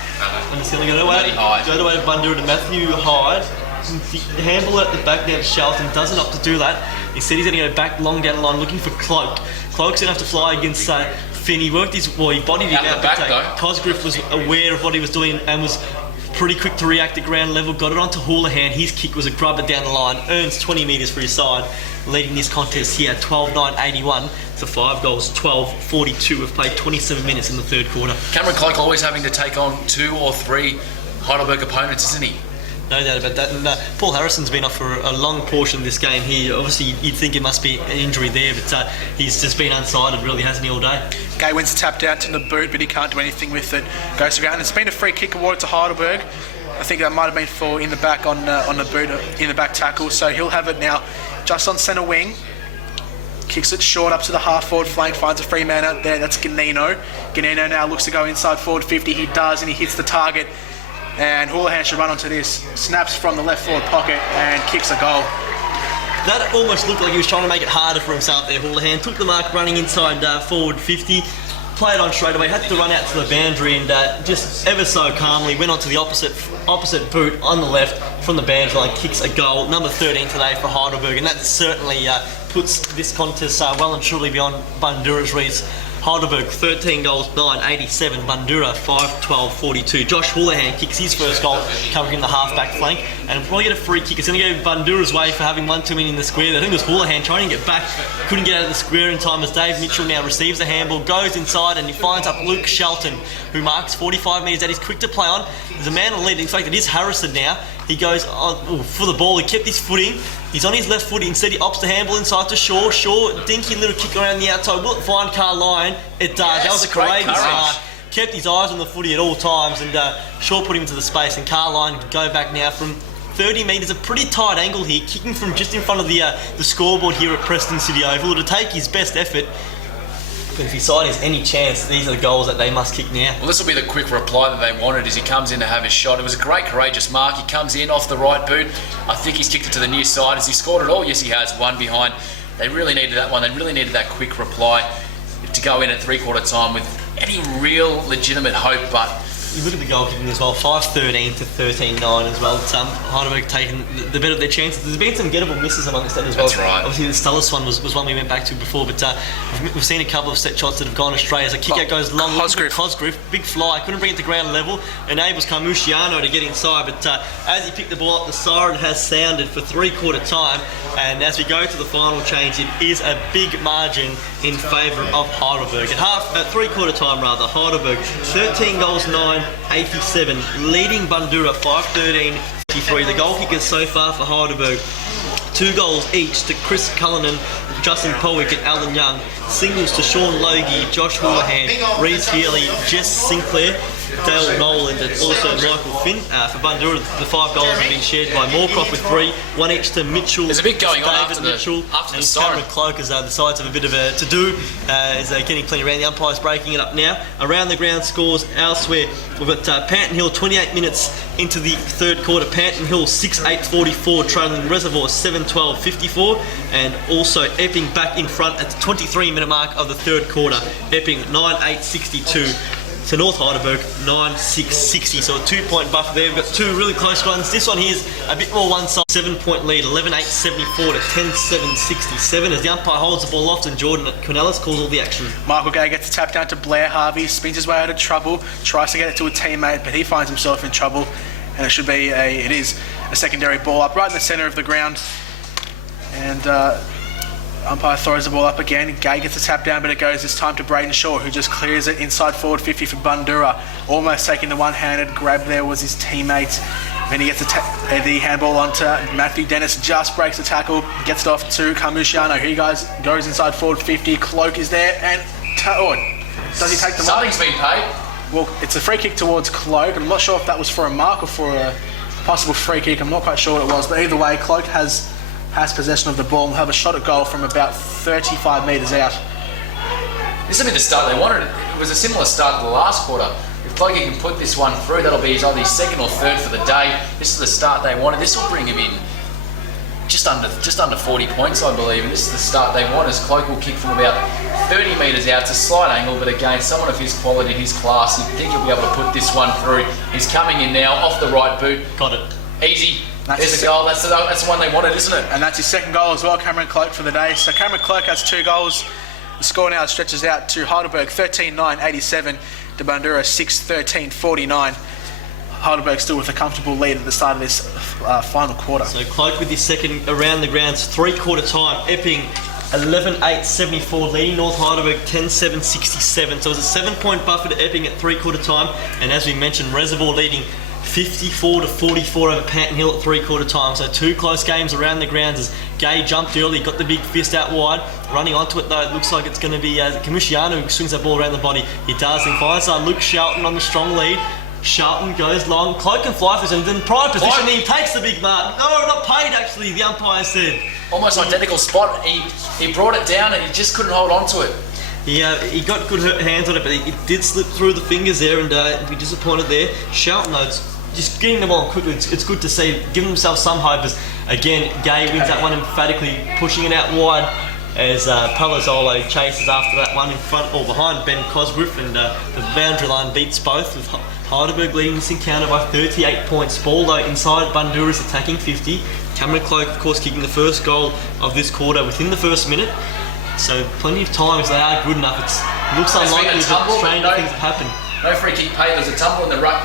And it's going to go away to Bundoora to Matthew Hyde. The handball at the back now to Shelton, doesn't opt to do that. Instead he's going to go back long down the line looking for Cloak. Cloak's going to have to fly against Finn. He worked he bodied him out the back though. Cosgriff was aware of what he was doing and was pretty quick to react at ground level, got it onto Houlihan. His kick was a grubber down the line, earns 20 metres for his side, leading this contest here 12-9-81 to 5 goals, 12-42. We've played 27 minutes in the third quarter. Cameron Cloak always having to take on 2 or 3 Heidelberg opponents, isn't he? No doubt about that. And Paul Harrison's been off for a long portion of this game here. Obviously, you'd think it must be an injury there, but he's just been unsighted, really, hasn't he, all day? Gay wins tap down to the boot, but he can't do anything with it. Goes to ground. It's been a free kick awarded to Heidelberg. I think that might have been for in the back on the boot, in the back tackle. So he'll have it now just on centre wing. Kicks it short up to the half-forward flank, finds a free man out there. That's Ganino. Ganino now looks to go inside forward 50. He does, and he hits the target. And Houlihan should run onto this, snaps from the left forward pocket and kicks a goal. That almost looked like he was trying to make it harder for himself there, Houlihan. Took the mark running inside forward 50, played on straight away, had to run out to the boundary and just ever so calmly went onto the opposite boot on the left from the boundary line, kicks a goal. Number 13 today for Heidelberg, and that certainly puts this contest well and truly beyond Bundoora's reach. Heidelberg 13 goals, 9-87. Bundoora 5-12-42. Josh Houlihan kicks his first goal, covering the half-back flank, and will probably get a free kick. It's going to go Bundoора's way for having one too many in the square. I think it was Houlihan trying to get back, couldn't get out of the square in time as Dave Mitchell now receives the handball, goes inside, and he finds up Luke Shelton, who marks 45 metres out. He's quick to play on. There's a man on the lead. In fact, it is Harrison now. He goes for the ball. He kept his footing. He's on his left foot. Instead, he opts the handball inside to Shaw. Shaw, dinky little kick around the outside. Will it find Carline? It does. Yes, that was a courageous start. Kept his eyes on the footy at all times, and Shaw put him into the space. And Carline can go back now from 30 metres, a pretty tight angle here, kicking from just in front of the scoreboard here at Preston City Oval to take his best effort. But if his side has any chance, these are the goals that they must kick now. Well, this will be the quick reply that they wanted as he comes in to have his shot. It was a great, courageous mark. He comes in off the right boot. I think he's kicked it to the near side. Has he scored it all? Yes, he has. One behind. They really needed that one. They really needed that quick reply to go in at three-quarter time with any real legitimate hope. But you look at the goal kicking as well, 5-13 to 13-9 as well. Heidelberg taking the better of their chances. There's been some gettable misses amongst that as well. That's right. Obviously, the Stullis one was one we went back to before, but we've seen a couple of set shots that have gone astray as a kick out goes long. Cosgrove, big fly, couldn't bring it to ground level, enables Carmuciano to get inside, but as he picked the ball up, the siren has sounded for three-quarter time, and as we go to the final change, it is a big margin in favour of Heidelberg. At three-quarter time rather, Heidelberg 13 goals 9-87, leading Bundoora 5-13-53. The goal kickers so far for Heidelberg, 2 goals each to Chris Cullinan, Justin Powick and Alan Young. Singles to Sean Logie, Josh Houlihan, Reece Healy, Jess Sinclair, Dale Nolan and also Michael Finn. For Bundoora, the 5 goals have been shared by Moorcroft with 3, 1 each to Mitchell. There's a bit going on David after Mitchell the and siren. Cameron Cloak as the sides have a bit of a to-do as they're getting plenty around. The umpire's breaking it up now. Around the ground scores elsewhere. We've got Panton Hill 28 minutes into the third quarter. Panton Hill 6-8-44, trailing Reservoir 7-12-54, and also Epping back in front at the 23-minute mark of the third quarter. Epping 9-8-62 to North Heidelberg 9-6-60, so a 2-point buffer there. We've got 2 really close ones. This one here's a bit more one-side, 7-point lead, 11-8-74 to 10-7-67 as the umpire holds the ball off and Jordan Cornelis calls all the action. Michael Gay gets a tap down to Blair Harvey, spins his way out of trouble, tries to get it to a teammate, but he finds himself in trouble, and it is a secondary ball up right in the centre of the ground, and umpire throws the ball up again. Gay gets a tap down, but it goes this time to Braden Shaw, who just clears it inside forward 50 for Bundoora. Almost taking the one-handed grab there was his teammate. Then he gets the handball onto Matthew Dennis, just breaks the tackle, gets it off to Carmuciano. He goes inside forward 50. Cloak is there, and does he take the mark? Something's been paid. Well, it's a free kick towards Cloak. I'm not sure if that was for a mark or for a possible free kick. I'm not quite sure what it was, but either way, Cloak has possession of the ball and will have a shot at goal from about 35 metres out. This will be the start they wanted. It was a similar start to the last quarter. If Cloakey can put this one through, that'll be either his second or third for the day. This is the start they wanted. This will bring him in just under 40 points, I believe. And this is the start they want, as Cloak will kick from about 30 metres out. It's a slight angle, but again, someone of his quality, his class, you'd think he'll be able to put this one through. He's coming in now, off the right boot. Got it. Easy. There's a goal. That's the one they wanted, isn't it? And that's his second goal as well, Cameron Cloak for the day. So Cameron Cloak has 2 goals. The score now stretches out to Heidelberg 13-9-87 to Bundoora 6-13-49. Heidelberg still with a comfortable lead at the start of this final quarter. So Cloak with his second around the grounds, three-quarter time. Epping 11-8-74, leading North Heidelberg 10-7-67. So it was a 7-point buffer to Epping at three-quarter time. And as we mentioned, Reservoir leading 54-44 over Panton Hill at three-quarter time. So 2 close games around the grounds as Gay jumped early, got the big fist out wide. Running onto it though, it looks like it's going to be Carmuciano who swings that ball around the body. He does, and finds Luke Shelton on the strong lead. Shelton goes long, Cloak and fly for him, then prime position, he takes the big mark. No, not paid actually, the umpire said. Almost identical spot. He brought it down and he just couldn't hold on to it. He got good hands on it, but it did slip through the fingers there, and be disappointed there. Shelton though, just getting the ball quickly, it's good to see, giving himself some hope as, again, Gay wins that one emphatically, pushing it out wide as Palazzolo chases after that one in front or behind Ben Cosgrove, and the boundary line beats both, with Heidelberg leading this encounter by 38 points. Ball though inside Bundoora is attacking 50. Cameron Cloak, of course, kicking the first goal of this quarter within the first minute. So plenty of time if they are good enough. It looks unlikely that stranger things have happened. No free kick paid. There's a tumble in the ruck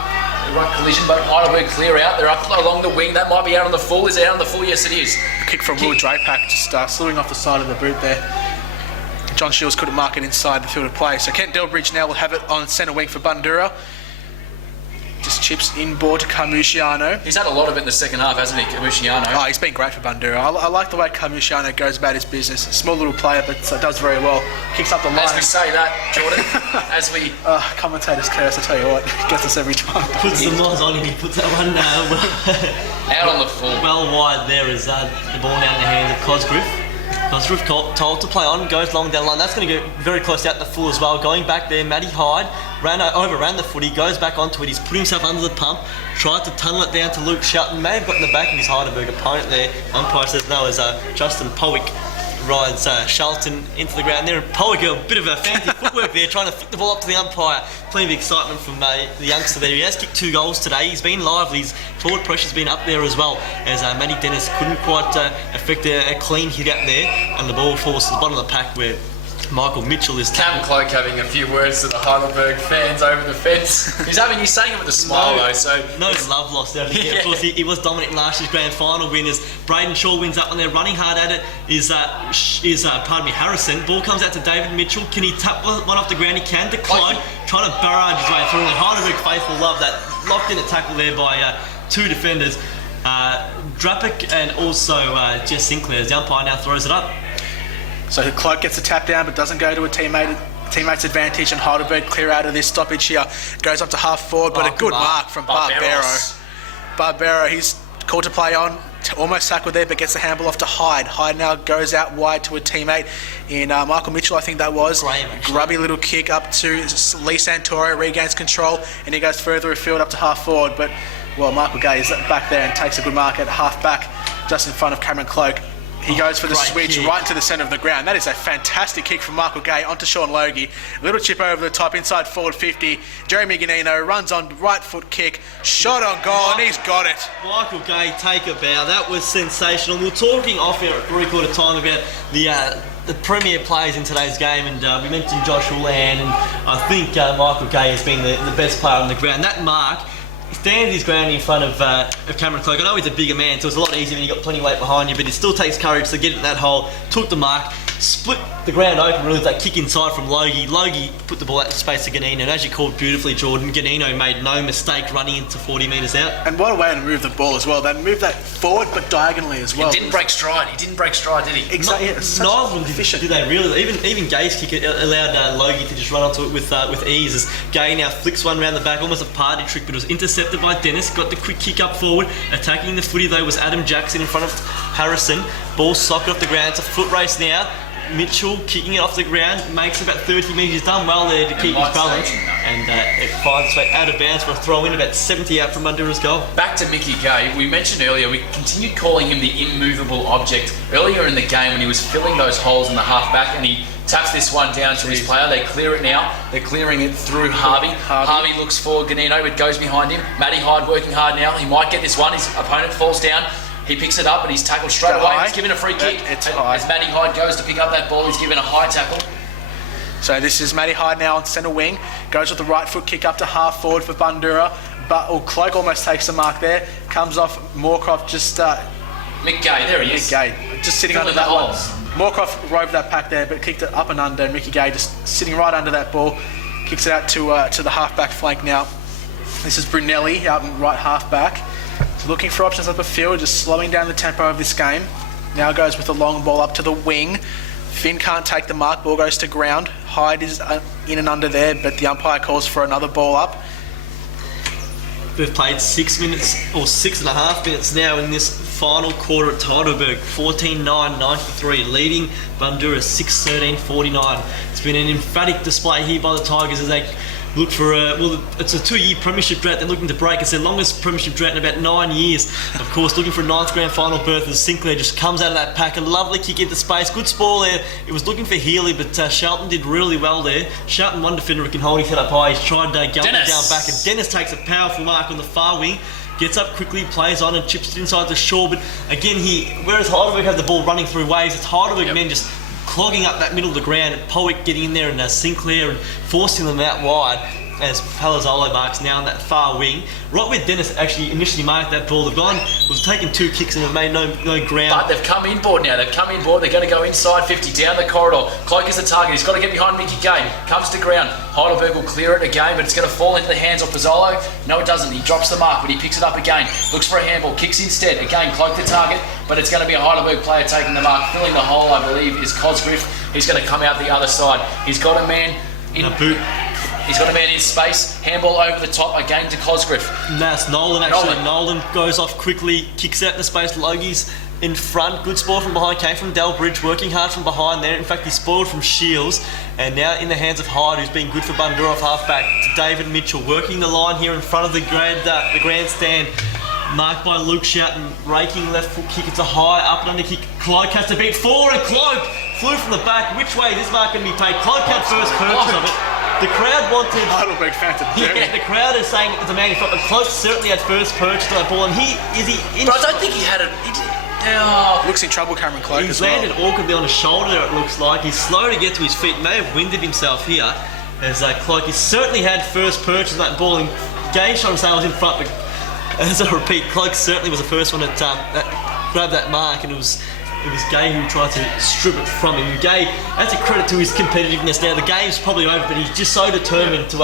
collision, but Heidelberg clear out. They're up along the wing. That might be out on the full. Is it out on the full? Yes, it is. A kick from Will Drapack, just slewing off the side of the boot there. John Shields couldn't mark it inside the field of play. So Kent Delbridge now will have it on centre wing for Bundoora. Just chips inboard to Carmuciano. He's had a lot of it in the second half, hasn't he, Carmuciano? Oh, he's been great for Bundoora. I like the way Carmuciano goes about his business. A small little player, but does very well. Kicks up the line. As we say that, Jordan, as we... Commentator's curse, I tell you what, gets us every time. Puts the miles on him, he puts that one out on the full. Well wide there is the ball down in the hands of Cosgrove. Cosgrove told to play on, goes long down the line. That's going to get very close out the full as well. Going back there, Matty Hyde overran the footy, goes back onto it. He's put himself under the pump, tried to tunnel it down to Luke Shelton. May have got in the back of his Heidelberg opponent there. Umpire says no, as Justin Powick rides Charlton into the ground there. And Power Girl, a bit of a fancy footwork there, trying to flick the ball up to the umpire. Plenty of excitement from the youngster there. He has kicked 2 goals today. He's been lively. His forward pressure's been up there as well, as Matty Dennis couldn't quite effect a clean hit out there, and the ball falls to the bottom of the pack where Michael Mitchell is Captain Cloak having a few words to the Heidelberg fans over the fence. He's saying it with a smile though, so no love lost there. Yeah. Of course, he was dominant in last year's grand final win as Braden Shaw wins up, and they're running hard at it. Harrison. Ball comes out to David Mitchell. Can he tap one off the ground? He can. To Cloak, trying to barrage his way through. The Heidelberg faithful love that. Locked in a tackle there by 2 defenders, Drapic and also Jess Sinclair. As the umpire now throws it up. So Cloak gets a tap down but doesn't go to a teammate's advantage, and Heidelberg clear out of this stoppage here. Goes up to half forward, but a good mark from Barbero. He's called to play on, almost tackled there, but gets the handball off to Hyde. Hyde now goes out wide to a teammate in Michael Mitchell, I think that was. Grubby little kick up to Lee Santoro, regains control, and he goes further afield up to half forward. But, well, Michael Gay is back there and takes a good mark at half back, just in front of Cameron Cloak. He goes for the switch right into the centre of the ground. That is a fantastic kick from Michael Gay onto Sean Logie. Little chip over the top, inside forward 50. Jeremy Ganino runs on right foot kick, shot on goal, and he's got it. Michael Gay, take a bow. That was sensational. We were talking off here at 3/4 time about the premier players in today's game, and we mentioned Josh Houlihan, and I think Michael Gay has been the best player on the ground. That mark, he stands his ground in front of Cameron Cloak. I know he's a bigger man, so it's a lot easier when you've got plenty of weight behind you, but it still takes courage to get in that hole. Took the mark, split the ground open, really, that kick inside from Logie. Logie put the ball out to space to Ganino, and as you called beautifully, Jordan, Ganino made no mistake running into 40 metres out. And what a way to move the ball as well. They moved that forward, but diagonally as well. He didn't break stride, did he? Exactly. Neither of them did they really. Even Gay's kick allowed Logie to just run onto it with ease, as Gay now flicks one around the back, almost a party trick, but it was intercepted by Dennis. Got the quick kick up forward. Attacking the footy though was Adam Jackson in front of Harrison. Ball socket off the ground. It's a foot race now. Mitchell kicking it off the ground, makes about 30 metres. He's done well there to keep his balance, and it finds its way out of bounds for a throw in, about 70 out from Bundoора's goal. Back to Mickey Gay. We mentioned earlier, we continued calling him the immovable object earlier in the game when he was filling those holes in the half back, and he taps this one down to his player. They clear it now. They're clearing it through Harvey. Harvey looks for Ganino, but goes behind him. Matty Hyde working hard now. He might get this one. His opponent falls down. He picks it up and he's tackled straight away. He's given a free kick. As Matty Hyde goes to pick up that ball, he's given a high tackle. So this is Matty Hyde now on centre wing. Goes with the right foot kick up to half forward for Bundoora. But Cloak almost takes the mark there. Comes off Moorcroft just... Mick Gay, there he is. Mick Gay, just sitting under that one. Moorcroft roved that pack there, but kicked it up and under. Mickey Gay just sitting right under that ball. Kicks it out to the half-back flank now. This is Brunelli out in right half-back. Looking for options up the field, just slowing down the tempo of this game. Now goes with the long ball up to the wing. Finn can't take the mark, ball goes to ground. Hyde is in and under there, but the umpire calls for another ball up. We've played 6 minutes, or 6.5 minutes now in this final quarter at Heidelberg. 14-9-93, leading Bundoora 6-13-49. It's been an emphatic display here by the Tigers as they look for it's a 2-year premiership drought they're looking to break. It's their longest premiership drought in about 9 years. Of course, looking for a 9th grand final berth as Sinclair just comes out of that pack. A lovely kick into space. Good spoil there. It was looking for Healy, but Shelton did really well there. Shelton, one defender who can hold his head up high. He's tried going down back, and Dennis takes a powerful mark on the far wing. Gets up quickly, plays on and chips it inside the shore. But again, whereas Heidelberg have the ball running through waves, it's Heidelberg men just clogging up that middle of the ground. Powick getting in there, and Sinclair, and forcing them out wide as Palazzolo marks now on that far wing. Right where Dennis actually initially marked that ball, was taking 2 kicks and have made no ground. But they've come inboard now. They're going to go inside 50 down the corridor. Cloak is the target. He's got to get behind Mickey Gay. Comes to ground. Heidelberg will clear it again, but it's going to fall into the hands of Pozzolo. No, it doesn't. He drops the mark, but he picks it up again. Looks for a handball. Kicks instead. Again, Cloak the target, but it's going to be a Heidelberg player taking the mark. Filling the hole, I believe, is Cosgriff. He's going to come out the other side. He's got a man in a boot. He's got a man in space. Handball over the top again to Cosgriff. That's Nolan actually. Nolan goes off quickly, kicks out in the space. Logie's in front. Good spoil from behind. Came from Delbridge, working hard from behind there. In fact, he spoiled from Shields. And now in the hands of Hyde, who's been good for Bundoora off halfback, to David Mitchell. Working the line here in front of the grandstand. Marked by Luke Shelton. Raking left foot kick. It's a high up and under kick Cloak has to beat 4, and Cloak flew from the back. Which way is this mark going to be paid? Cloak had first purchase of it. The crowd wanted... Heidelberg fan to Yeah, the crowd is saying it's a man in front, but Cloak certainly had first purchase of that ball, and is he in... But I don't think he had it. Looks in trouble, Cameron Cloak He's as well. landed awkwardly on his shoulder, it looks like. He's slow to get to his feet. May have winded himself here. As Cloak, he certainly had first purchase of that ball, and Gay shot himself was in front, but as I repeat, Cloak certainly was the first one that grabbed that mark, and it was Gay who tried to strip it from him. Gay, that's a credit to his competitiveness now. The game's probably over, but he's just so determined to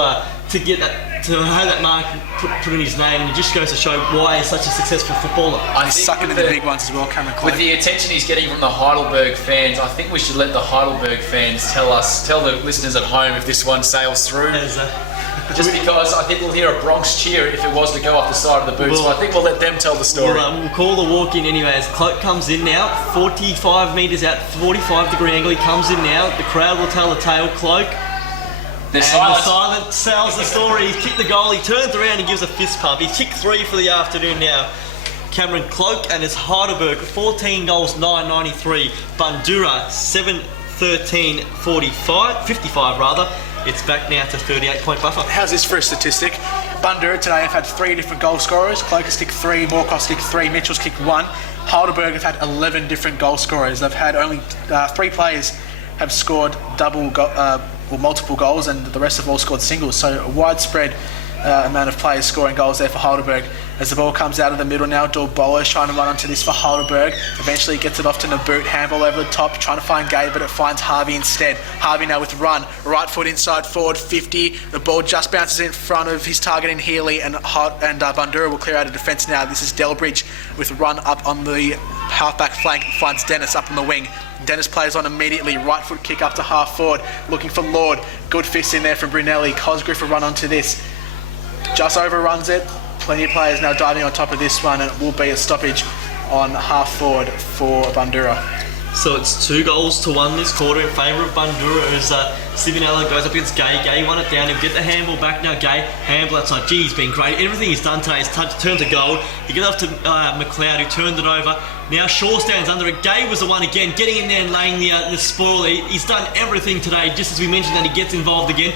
get that, to have that mark put in his name, and it just goes to show why he's such a successful footballer. He's sucking in the big ones as well, Cameron Cloak. With the attention he's getting from the Heidelberg fans, I think we should let the Heidelberg fans tell the listeners at home if this one sails through. Just because I think we'll hear a Bronx cheer if it was to go off the side of the boot, so I think we'll let them tell the story. We'll call the walk in anyway as Cloak comes in now, 45 metres out, 45-degree angle, he comes in now, the crowd will tell the tale. Cloak, The and silence. the silence tells the story. He's kicked the goal, he turns around and gives a fist pump. He's kicked 3 for the afternoon now. Cameron Cloak, and it's Heidelberg, 14 goals, 9.93. Bundoora, 7-13, 55 rather. It's back now to 38-point buffer. How's this for a statistic? Bundoora today have had 3 different goal scorers. Cloak has kicked 3, Moorcock's kicked 3, Mitchell's kicked 1. Heidelberg have had 11 different goal scorers. They've had only 3 players have scored multiple goals, and the rest have all scored singles. So a widespread amount of players scoring goals there for Heidelberg. As the ball comes out of the middle now, Dolboa is trying to run onto this for Heidelberg. Eventually gets it off to Naboot, handball over the top, trying to find Gay, but it finds Harvey instead. Harvey now with run, right foot inside forward, 50. The ball just bounces in front of his target in Healy, and Bundoora will clear out of defence now. This is Delbridge with run up on the half-back flank, finds Dennis up on the wing. Dennis plays on immediately, right foot kick up to half forward, looking for Lord. Good fist in there from Brunelli. Cosgriff will run onto this. Just overruns it. Plenty of players now diving on top of this one, and it will be a stoppage on half forward for Bundoora. So it's 2 goals to 1 this quarter in favour of Bundoora as Sivanella goes up against Gay. Gay won it down. He'll get the handball back now. Gay, handball outside. Gee, he's been great. Everything he's done today is turned to gold. He gets off to McLeod, who turned it over. Now Shaw stands under it. Gay was the one again, getting in there and laying the spoil. He's done everything today, just as we mentioned that he gets involved again.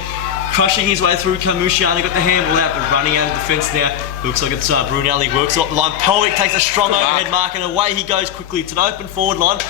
Crushing his way through Kamushiani, got the handball out, but running out of defence now. Looks like it's Brunelli, works up the line. Poet takes a strong overhead mark, and away he goes quickly. It's an open forward line.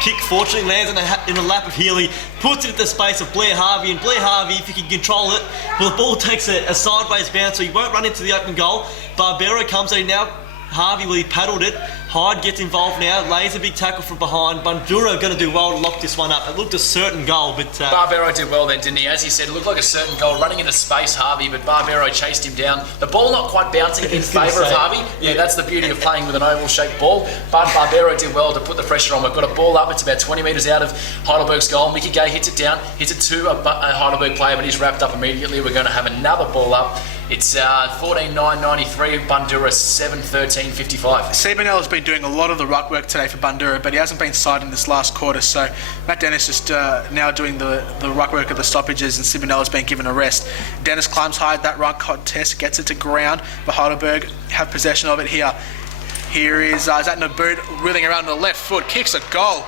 Kick fortunately lands in the lap of Healy, puts it at the space of Blair Harvey, and Blair Harvey, if he can control it, well, the ball takes a sideways bounce, so he won't run into the open goal. Barbero comes in now. Harvey, he paddled it. Hyde gets involved now, lays a big tackle from behind. Bundoora going to do well to lock this one up. It looked a certain goal, but... Barbero did well then, didn't he? As he said, it looked like a certain goal, running into space, Harvey, but Barbero chased him down. The ball not quite bouncing in favour of Harvey. Yeah, that's the beauty of playing with an oval-shaped ball, but Barbero did well to put the pressure on. We've got a ball up, it's about 20 metres out of Heidelberg's goal. Mickey Gay hits it down, hits it to a Heidelberg player, but he's wrapped up immediately. We're going to have another ball up. It's 14-9-93, Bundoora 7-13-55. Sibanella's been doing a lot of the ruck work today for Bundoora, but he hasn't been sighted in this last quarter, so Matt Dennis just now doing the ruck work of the stoppages, and Sibanella's been given a rest. Dennis climbs high at that ruck contest, gets it to ground, but Heidelberg have possession of it here. Here is that Naboot wheeling around the left foot, kicks a goal.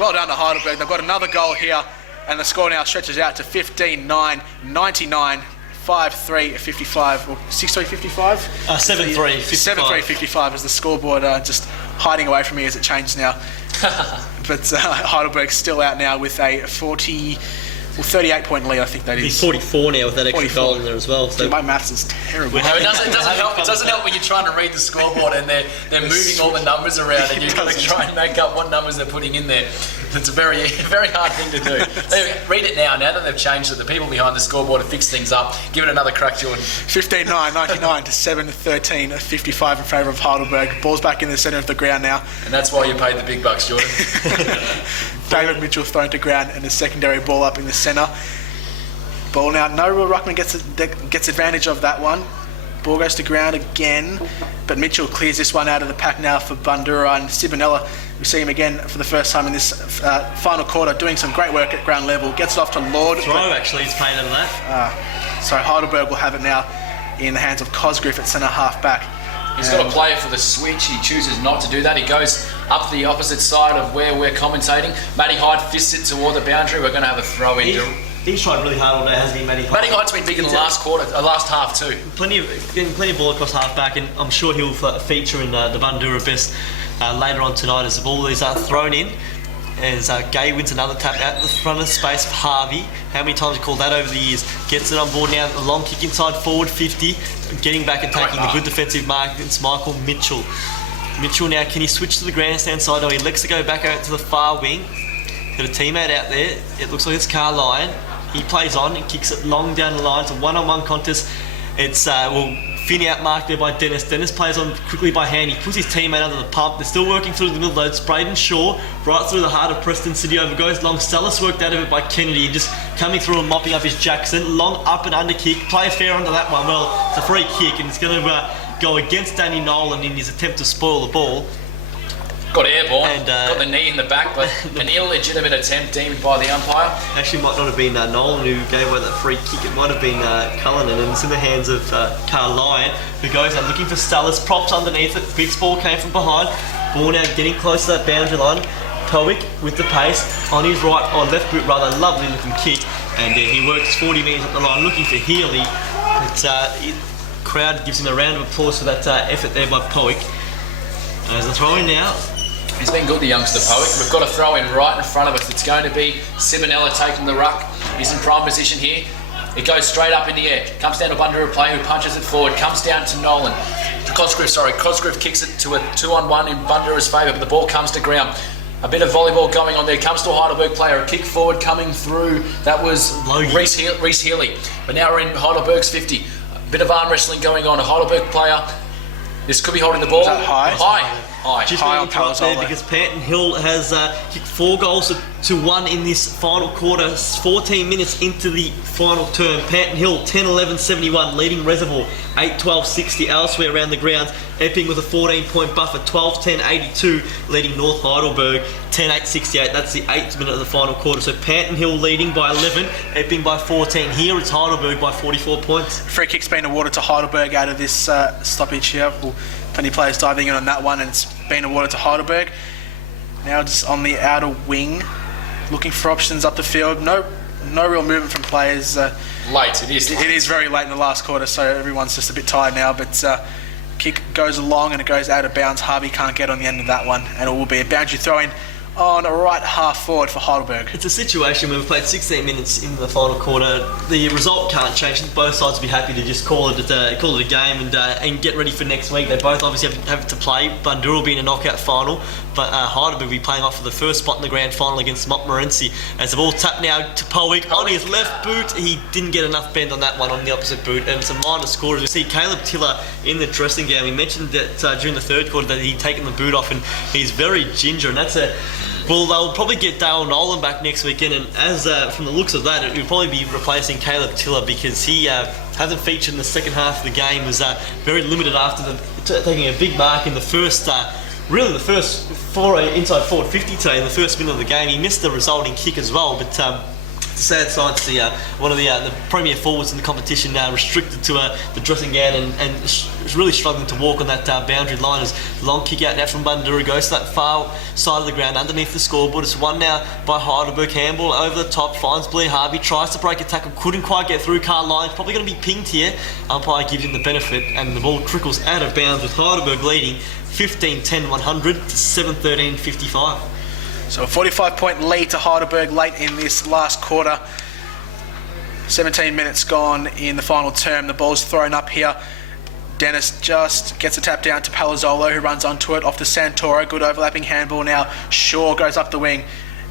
Well done to Heidelberg. They've got another goal here, and the score now stretches out to 15-9-99. 5-3-55 or 6-3-55? 7-3-55. 7-3-55 is the scoreboard just hiding away from me as it changes now. But Heidelberg's still out now with a 38-point lead, I think that is. He's 44 now with that extra goal in there as well. So. Dude, my maths is terrible. No, it doesn't help. It doesn't help when you're trying to read the scoreboard and they're moving all the numbers around, and you've got to try and make up what numbers they're putting in there. It's a very hard thing to do. Read it now that they've changed it. The people behind the scoreboard have fixed things up. Give it another crack, Jordan. 15-9-99 to 7-13-55 in favour of Heidelberg. Ball's back in the centre of the ground now. And that's why you paid the big bucks, Jordan. David Mitchell thrown to ground, and a secondary ball up in the centre. Ball now, no real ruckman gets advantage of that one. Ball goes to ground again, but Mitchell clears this one out of the pack now for Bundoora, and Sibanella, we see him again for the first time in this final quarter, doing some great work at ground level. Gets it off to Lord. Throw actually, he's played on that. So Heidelberg will have it now in the hands of Cosgriff at centre half back. He's got to play it for the switch. He chooses not to do that. He goes up the opposite side of where we're commentating. Matty Hyde fists it toward the boundary. We're going to have a throw in. He's tried really hard all day, hasn't he, Matty Hyde? Matty Hyde's been big in the last half too. Getting plenty of ball across half back, and I'm sure he'll feature in the Bundoora Best later on tonight as the ball is thrown in. As Gay wins another tap out the front of the space of Harvey. How many times you called that over the years? Gets it on board now. A long kick inside forward 50. Getting back and taking the good defensive mark against Michael Mitchell. Mitchell now, can he switch to the grandstand side? No, he elects to go back out to the far wing. Got a teammate out there. It looks like it's Carline. He plays on and kicks it long down the line. It's a one-on-one contest. It's Finney out marked there by Dennis. Dennis plays on quickly by hand. He puts his teammate under the pump. They're still working through the middle load. Spraden Shaw right through the heart of Preston City over goes long. Salas worked out of it by Kennedy, just coming through and mopping up his Jackson. Long up and under kick. Plays fair under that one. Well, it's a free kick and it's going to go against Danny Nolan in his attempt to spoil the ball. Got airborne, and, got the knee in the back, but an illegitimate attempt deemed by the umpire. Actually might not have been Nolan who gave away that free kick. It might have been Cullinan, and it's in the hands of Carline, who goes out looking for Stellis. Props underneath it. Big ball came from behind. Ball now getting close to that boundary line. Powick with the pace on his right, or left boot rather, lovely looking kick. And he works 40 metres up the line looking for Healy. Crowd gives him a round of applause for that effort there by Powick. As the throw in now. He's been good, the youngster Powick. We've got a throw in right in front of us. It's going to be Sibonella taking the ruck. He's in prime position here. It goes straight up in the air. Comes down to Bundoora player who punches it forward. Comes down to Nolan. Cosgrove kicks it to a 2-on-1 in Bundoora's favour, but the ball comes to ground. A bit of volleyball going on there. Comes to a Heidelberg player. A kick forward coming through. That was Reece Healy. But now we're in Heidelberg's 50. A bit of arm wrestling going on. A Heidelberg player. This could be holding the ball. Is that high? Just high on there because Panton Hill has kicked 4 goals to 1 in this final quarter. 14 minutes into the final term. Panton Hill 10-11-71 leading Reservoir 8-12-60 elsewhere around the grounds. Epping with a 14-point buffer 12-10-82 leading North Heidelberg 10-8-68. That's the 8th minute of the final quarter. So Panton Hill leading by 11, Epping by 14. Here it's Heidelberg by 44 points. Free kick's been awarded to Heidelberg out of this stoppage here. Plenty of players diving in on that one, and it's been awarded to Heidelberg. Now just on the outer wing, looking for options up the field. No real movement from players. Late, it is. It is very late in the last quarter, so everyone's just a bit tired now. But kick goes along and it goes out of bounds. Harvey can't get on the end of that one, and it will be a boundary throw-in on a right half forward for Heidelberg. It's a situation where we've played 16 minutes in the final quarter. The result can't change. Both sides will be happy to just call it a game and get ready for next week. They both obviously have to play. Bundoora will be in a knockout final, but Heidelberg will be playing off for the first spot in the grand final against Montmorency. As the ball tapped now to Powick on his left boot. He didn't get enough bend on that one on the opposite boot, and it's a minor score. As we see Caleb Tiller in the dressing gown. We mentioned that during the third quarter that he'd taken the boot off, and he's very ginger, and that's well, they'll probably get Dale Nolan back next weekend, and as from the looks of that, it will probably be replacing Caleb Tiller because he hasn't featured in the second half of the game. Was very limited after taking a big mark in the first, really the first inside forward 50 today in the first minute of the game. He missed the resulting kick as well, but it's a sad sight to see one of the premier forwards in the competition restricted to the dressing gown and really struggling to walk on that boundary line. As long kick out now from Bundoora goes to that far side of the ground underneath the scoreboard. It's won now by Heidelberg. Handball over the top, finds Blair Harvey, tries to break a tackle, couldn't quite get through. Carline probably going to be pinged here. Umpire gives him the benefit and the ball trickles out of bounds with Heidelberg leading 15-10-100 to 7-13-55. So a 45-point lead to Heidelberg late in this last quarter. 17 minutes gone in the final term. The ball's thrown up here. Dennis just gets a tap down to Palazzolo, who runs onto it off to Santoro. Good overlapping handball now. Shaw goes up the wing.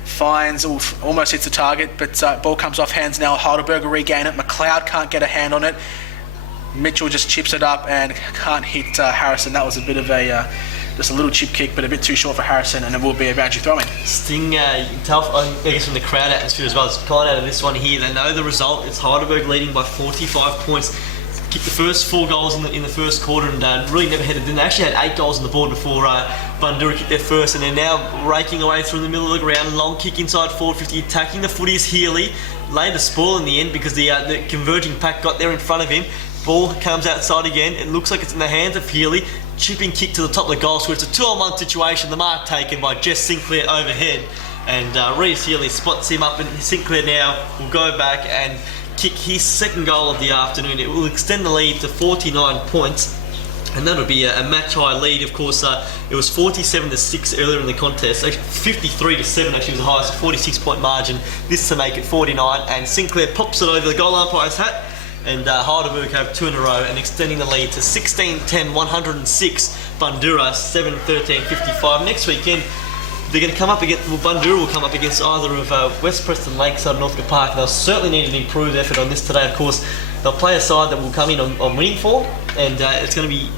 Finds, almost hits the target, but ball comes off hands now. Heidelberg will regain it. McLeod can't get a hand on it. Mitchell just chips it up and can't hit Harrison. That was a bit of just a little chip kick, but a bit too short for Harrison, and it will be a boundary throw-in. Sting, you can tell, I guess, from the crowd atmosphere as well. It's calling out of this one here. They know the result. It's Heidelberg leading by 45 points. Kicked the first 4 goals in the first quarter and really never headed in. They actually had 8 goals on the board before Bundoora kicked their first, and they're now raking away through the middle of the ground. Long kick inside forward 50, attacking the footy is Healy. Laid the spoil in the end because the converging pack got there in front of him. Ball comes outside again. It looks like it's in the hands of Healy. chipping kick to the top of the goal square. It's a 2-on-1 situation. The mark taken by Jess Sinclair overhead. And Reece Healy spots him up, and Sinclair now will go back and kick his second goal of the afternoon. It will extend the lead to 49 points. And that'll be a match-high lead. Of course, it was 47-6 earlier in the contest. 53-7 actually was the highest, 46-point margin. This to make it 49, and Sinclair pops it over the goal umpire's hat. And Heidelberg have 2 in a row, and extending the lead to 16-10, 106. Bundoora 7-13, 55. Next weekend, they're going to come up against. Well, Bundoora will come up against either of West Preston Lakeside or Northcote Park. And they'll certainly need an improved effort on this today. Of course, they'll play a side that will come in on winning form, and it's going to be.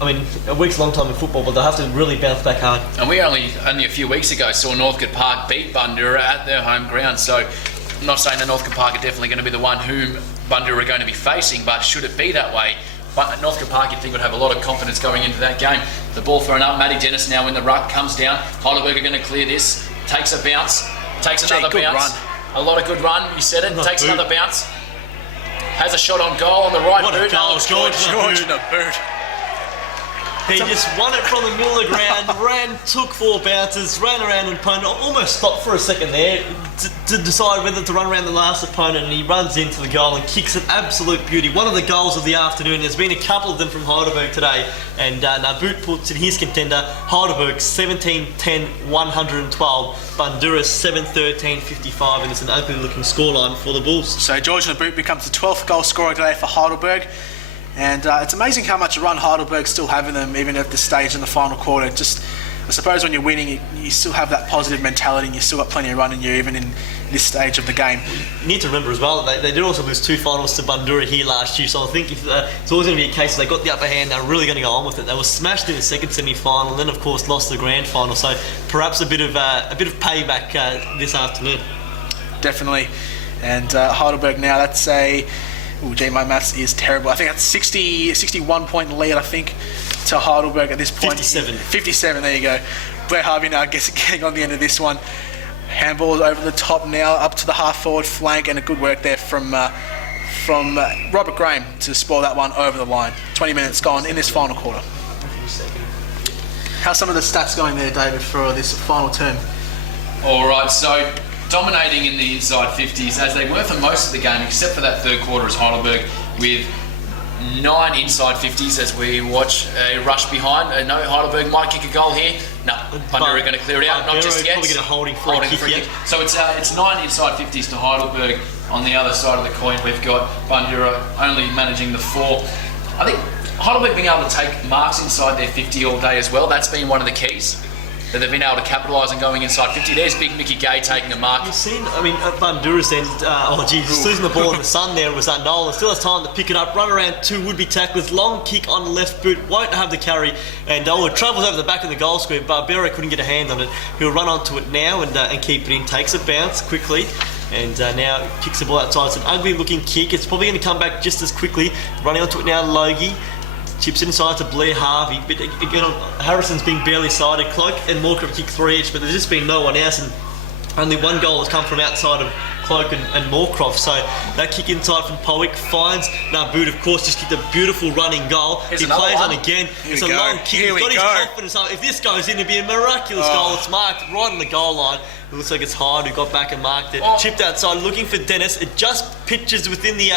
I mean, a week's a long time in football, but they'll have to really bounce back hard. And we only a few weeks ago saw Northcote Park beat Bundoora at their home ground. So I'm not saying that Northcote Park are definitely going to be the one whom Bundoora are going to be facing, but should it be that way, but Northcote Park, you'd think, would have a lot of confidence going into that game. The ball thrown up, Matty Dennis now in the ruck, comes down. Heidelberg are going to clear this, takes a bounce, takes another bounce. A lot of good run, you said it, takes another bounce. Has a shot on goal on the right boot. What a goal, George in the boot. He just won it from the middle of the ground, took 4 bounces, ran around an opponent, almost stopped for a second there to decide whether to run around the last opponent, and he runs into the goal and kicks an absolute beauty. One of the goals of the afternoon. There's been a couple of them from Heidelberg today, and Naboot puts in his contender. Heidelberg 17-10, 112. Bundoora 7-13, 55, and it's an ugly looking scoreline for the Bulls. So George Naboot becomes the 12th goal scorer today for Heidelberg. And it's amazing how much run Heidelberg still have in them, even at this stage in the final quarter. Just, I suppose when you're winning, you still have that positive mentality, and you still got plenty of run in you, even in this stage of the game. You need to remember as well, they did also lose 2 finals to Bundoora here last year, so I think if, it's always going to be a case they got the upper hand, they're really going to go on with it. They were smashed in the second semi-final, and then of course lost the grand final, so perhaps a bit of payback this afternoon. Definitely. And Heidelberg now, that's a... Oh, gee, my maths is terrible. I think that's 61 point lead, I think, to Heidelberg at this point. 57, there you go. Blair Harvey now getting on the end of this one. Handball over the top now, up to the half-forward flank, and a good work there from Robert Graham to spoil that one over the line. 20 minutes gone in this final quarter. How's some of the stats going there, David, for this final term? All right, so dominating in the inside 50s, as they were for most of the game, except for that third quarter, is Heidelberg with 9 inside 50s as we watch a rush behind. No, Heidelberg might kick a goal here. No, Bundoora are going to clear it out, not just yet. Probably get a holding free kick. So it's 9 inside 50s to Heidelberg. On the other side of the coin, we've got Bundoora only managing the 4. I think Heidelberg being able to take marks inside their 50 all day as well, that's been one of the keys that they've been able to capitalise on going inside 50. There's big Mickey Gay taking a mark. You've seen, I mean, at Bundoора's end, just losing the ball in the sun there was Nolan. Still has time to pick it up, run around 2 would-be tacklers, long kick on the left boot, won't have the carry, and it travels over the back of the goal square. Barbera couldn't get a hand on it. He'll run onto it now and keep it in, takes a bounce quickly, and now kicks the ball outside. It's an ugly looking kick. It's probably going to come back just as quickly. Running onto it now, Logie. Chips inside to Blair Harvey, but again, Harrison's been barely sided. Cloak and Moorcroft kick 3 each, but there's just been no one else, and only 1 goal has come from outside of Cloak and Moorcroft. So that kick inside from Powick finds Naboot, of course, just kicked a beautiful running goal. He plays on again. It's a long kick. He's got his confidence up. If this goes in, it'd be a miraculous goal. It's marked right on the goal line. It looks like it's Hyde who got back and marked it. Chipped outside, looking for Dennis. It just pitches within the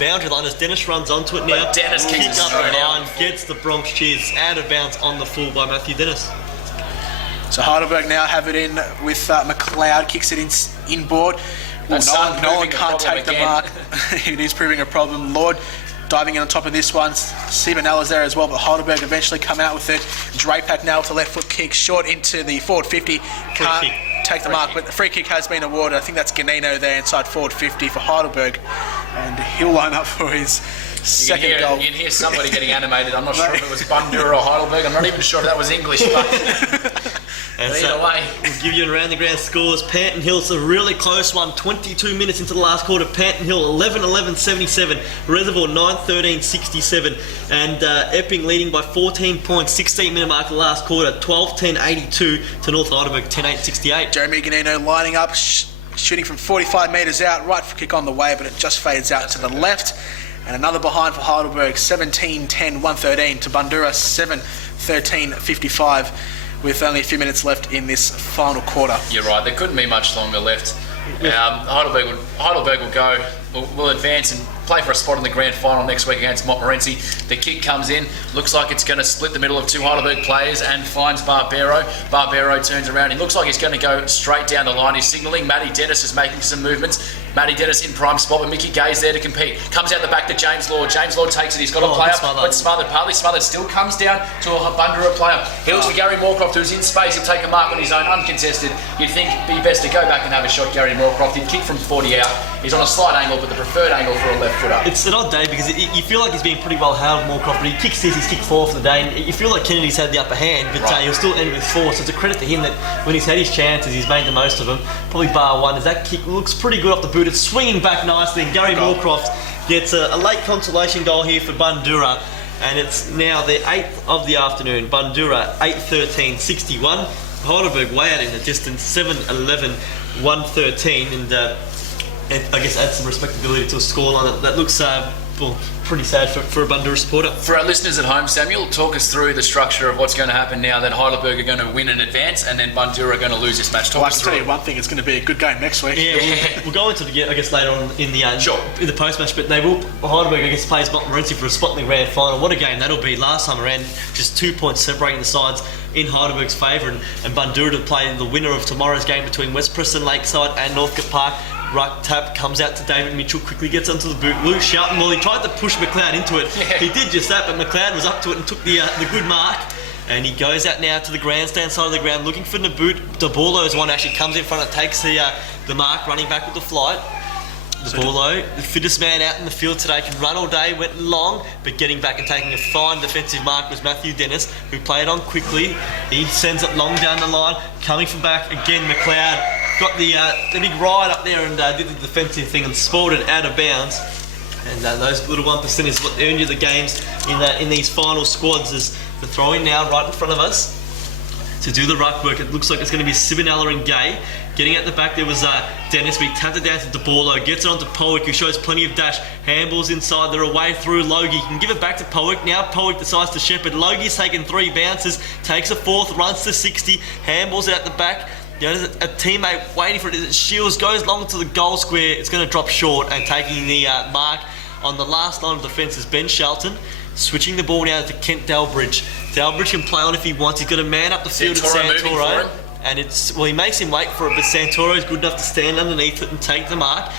boundary line as Dennis runs onto it now. But Dennis kicks up the line, gets the Bronx cheers out of bounds on the full by Matthew Dennis. So Heidelberg now have it in with McLeod, kicks it inboard. No one can't take the mark. It is proving a problem. Lord diving in on top of this one. Siebenella's there as well, but Heidelberg eventually come out with it. Drapac now with a left foot kick, short into the forward 50. Can't take the mark, but the free kick has been awarded. I think that's Ganino there inside forward 50 for Heidelberg. And he'll line up for his second goal. You can hear somebody getting animated. I'm not sure if it was Bundoora or Heidelberg. I'm not even sure if that was English, but either way. We'll give you around the ground scores. Panton Hill's a really close one. 22 minutes into the last quarter. Panton Hill 11-11-77. Reservoir 9-13-67. And Epping leading by 14 points. 16-minute mark of the last quarter. 12-10-82 to North Heidelberg 10-8-68. Jeremy Ganino lining up, shooting from 45 metres out. Right for kick on the way, but it just fades out to the left. And another behind for Heidelberg, 17-10, 113 to Bundoora, 7-13, 55, with only a few minutes left in this final quarter. You're right, there couldn't be much longer left. Heidelberg will advance and play for a spot in the grand final next week against Montmorency. The kick comes in, looks like it's going to split the middle of two Heidelberg players and finds Barbero. Barbero turns around, he looks like he's going to go straight down the line. He's signalling. Matty Dennis is making some movements. Matty Dennis in prime spot, but Mickey Gay's there to compete. Comes out the back to James Lord. James Lord takes it, he's got a player, but smothered. Partly smothered, still comes down to a Bundoora player. He looks for Gary Moorcroft, who's in space. He'll take a mark on his own, uncontested. You'd think it'd be best to go back and have a shot, Gary Moorcroft. He'd kick from 40 out. He's on a slight angle, but the preferred angle for a left footer. It's an odd day because you feel like he's been pretty well held, Moorcroft, but he kicks this, he's kicked 4 for the day, and you feel like Kennedy's had the upper hand, but he'll still end with 4, so it's a credit to him that when he's had his chances, he's made the most of them. Probably bar one, as that kick looks pretty good off the boot. It's swinging back nicely, and Gary Moorcroft gets a late consolation goal here for Bundoora, and it's now the 8th of the afternoon. Bundoora 8-13, 61. Heidelberg way out in the distance, 7-11, 113, and I guess adds some respectability to a scoreline that looks pretty sad for a Bundoora supporter. For our listeners at home, Samuel, talk us through the structure of what's going to happen now that Heidelberg are going to win and advance, and then Bundoora are going to lose this match. Well, I can tell you one thing, it's going to be a good game next week. Yeah, we'll go into it, I guess, later on in the post-match, but Heidelberg, I guess, plays Montmorency for a spot in the grand final. What a game that'll be. Last time around, just 2 points separating the sides in Heidelberg's favour, and Bundoora to play the winner of tomorrow's game between West Preston Lakeside and Northcote Park. Ruck tap comes out to David Mitchell, quickly gets onto the boot. Luke Shelton, well, he tried to push McLeod into it. Yeah. He did just that, but McLeod was up to it and took the good mark. And he goes out now to the grandstand side of the ground looking for Naboot. DeBorlo's one actually comes in front and takes the mark, running back with the flight. DeBorlo, the fittest man out in the field today, can run all day, went long, but getting back and taking a fine defensive mark was Matthew Dennis, who played on quickly. He sends it long down the line, coming from back again. McLeod got the big ride up there and did the defensive thing and spoiled it out of bounds. And those little 1% is what earned you the games in these final squads. As the throw-in now right in front of us to do the ruck work. It looks like it's going to be Sibinella and Gay. Getting at the back there was Dennis, but he tapped it down to DeBorlo, gets it on to Powick, who shows plenty of dash. Handballs inside, they're away through Logie. Can give it back to Powick. Now Powick decides to shepherd. Logie's taken 3 bounces, takes a 4th, runs to 60, handballs out the back. You know, there's a teammate waiting for it. Shields goes long to the goal square. It's going to drop short, and taking the mark on the last line of defence is Ben Shelton. Switching the ball now to Kent Delbridge. Delbridge can play on if he wants. He's got a man up the field at Santoro. And he makes him wait for it, but Santoro's good enough to stand underneath it and take the mark.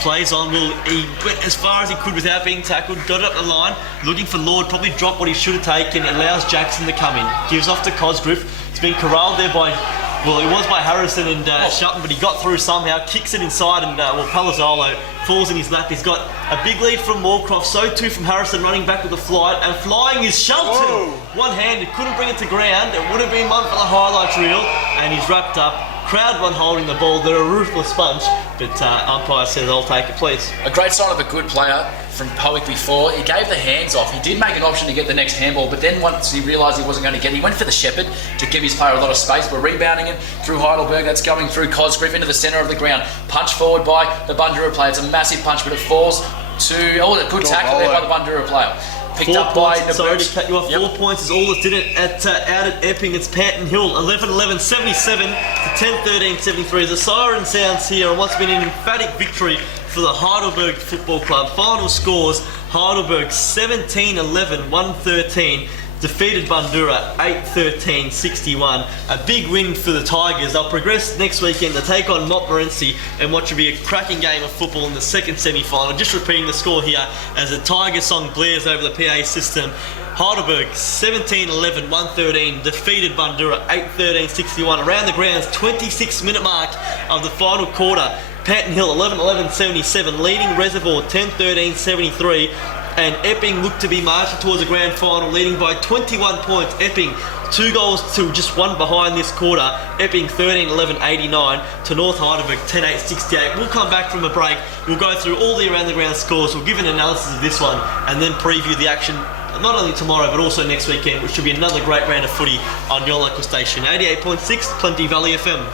Plays on. He went as far as he could without being tackled. Got it up the line. Looking for Lord. Probably dropped what he should have taken. Allows Jackson to come in. Gives off to Cosgrove. It's been corralled there by... Well, it was by Harrison and Shelton, but he got through somehow, kicks it inside, and Palazzolo falls in his lap. He's got a big lead from Moorcroft, so too from Harrison running back with the flight, and flying is Shelton! Whoa. One-handed, couldn't bring it to ground. It would have been one for the highlights reel, and he's wrapped up. Crowd one holding the ball. They're a ruthless bunch, but umpire says, I'll take it, please. A great sign of a good player from Powick before. He gave the hands off. He did make an option to get the next handball, but then once he realised he wasn't going to get it, he went for the shepherd to give his player a lot of space. We're rebounding it through Heidelberg. That's going through Cosgrove into the centre of the ground. Punch forward by the Bundoora player. It's a massive punch, but it falls to... Oh, a good tackle there by the Bundoora player. Picked 4 up by points, sorry to cut you off. 4 points is all that's did it out at Epping. It's Panton Hill, 11-11, 77 to 10-13, 73. The siren sounds here, and what's been an emphatic victory for the Heidelberg Football Club. Final scores: Heidelberg 17-11, 113. Defeated Bundoora 8-13, 61. A big win for the Tigers. They'll progress next weekend to take on Montmorency and what should be a cracking game of football in the second semi-final. Just repeating the score here as the Tiger song blares over the PA system. Heidelberg 17-11, 113. Defeated Bundoora 8-13, 61. Around the grounds, 26-minute mark of the final quarter. Panton Hill 11-11, 77. Leading Reservoir 10-13, 73. And Epping looked to be marching towards the grand final, leading by 21 points. Epping 2 goals to just 1 behind this quarter. Epping 13-11, 89 to North Heidelberg 10-8, 68. We'll come back from a break. We'll go through all the around the ground scores. We'll give an analysis of this one and then preview the action not only tomorrow but also next weekend, which should be another great round of footy on your local station. 88.6 Plenty Valley FM.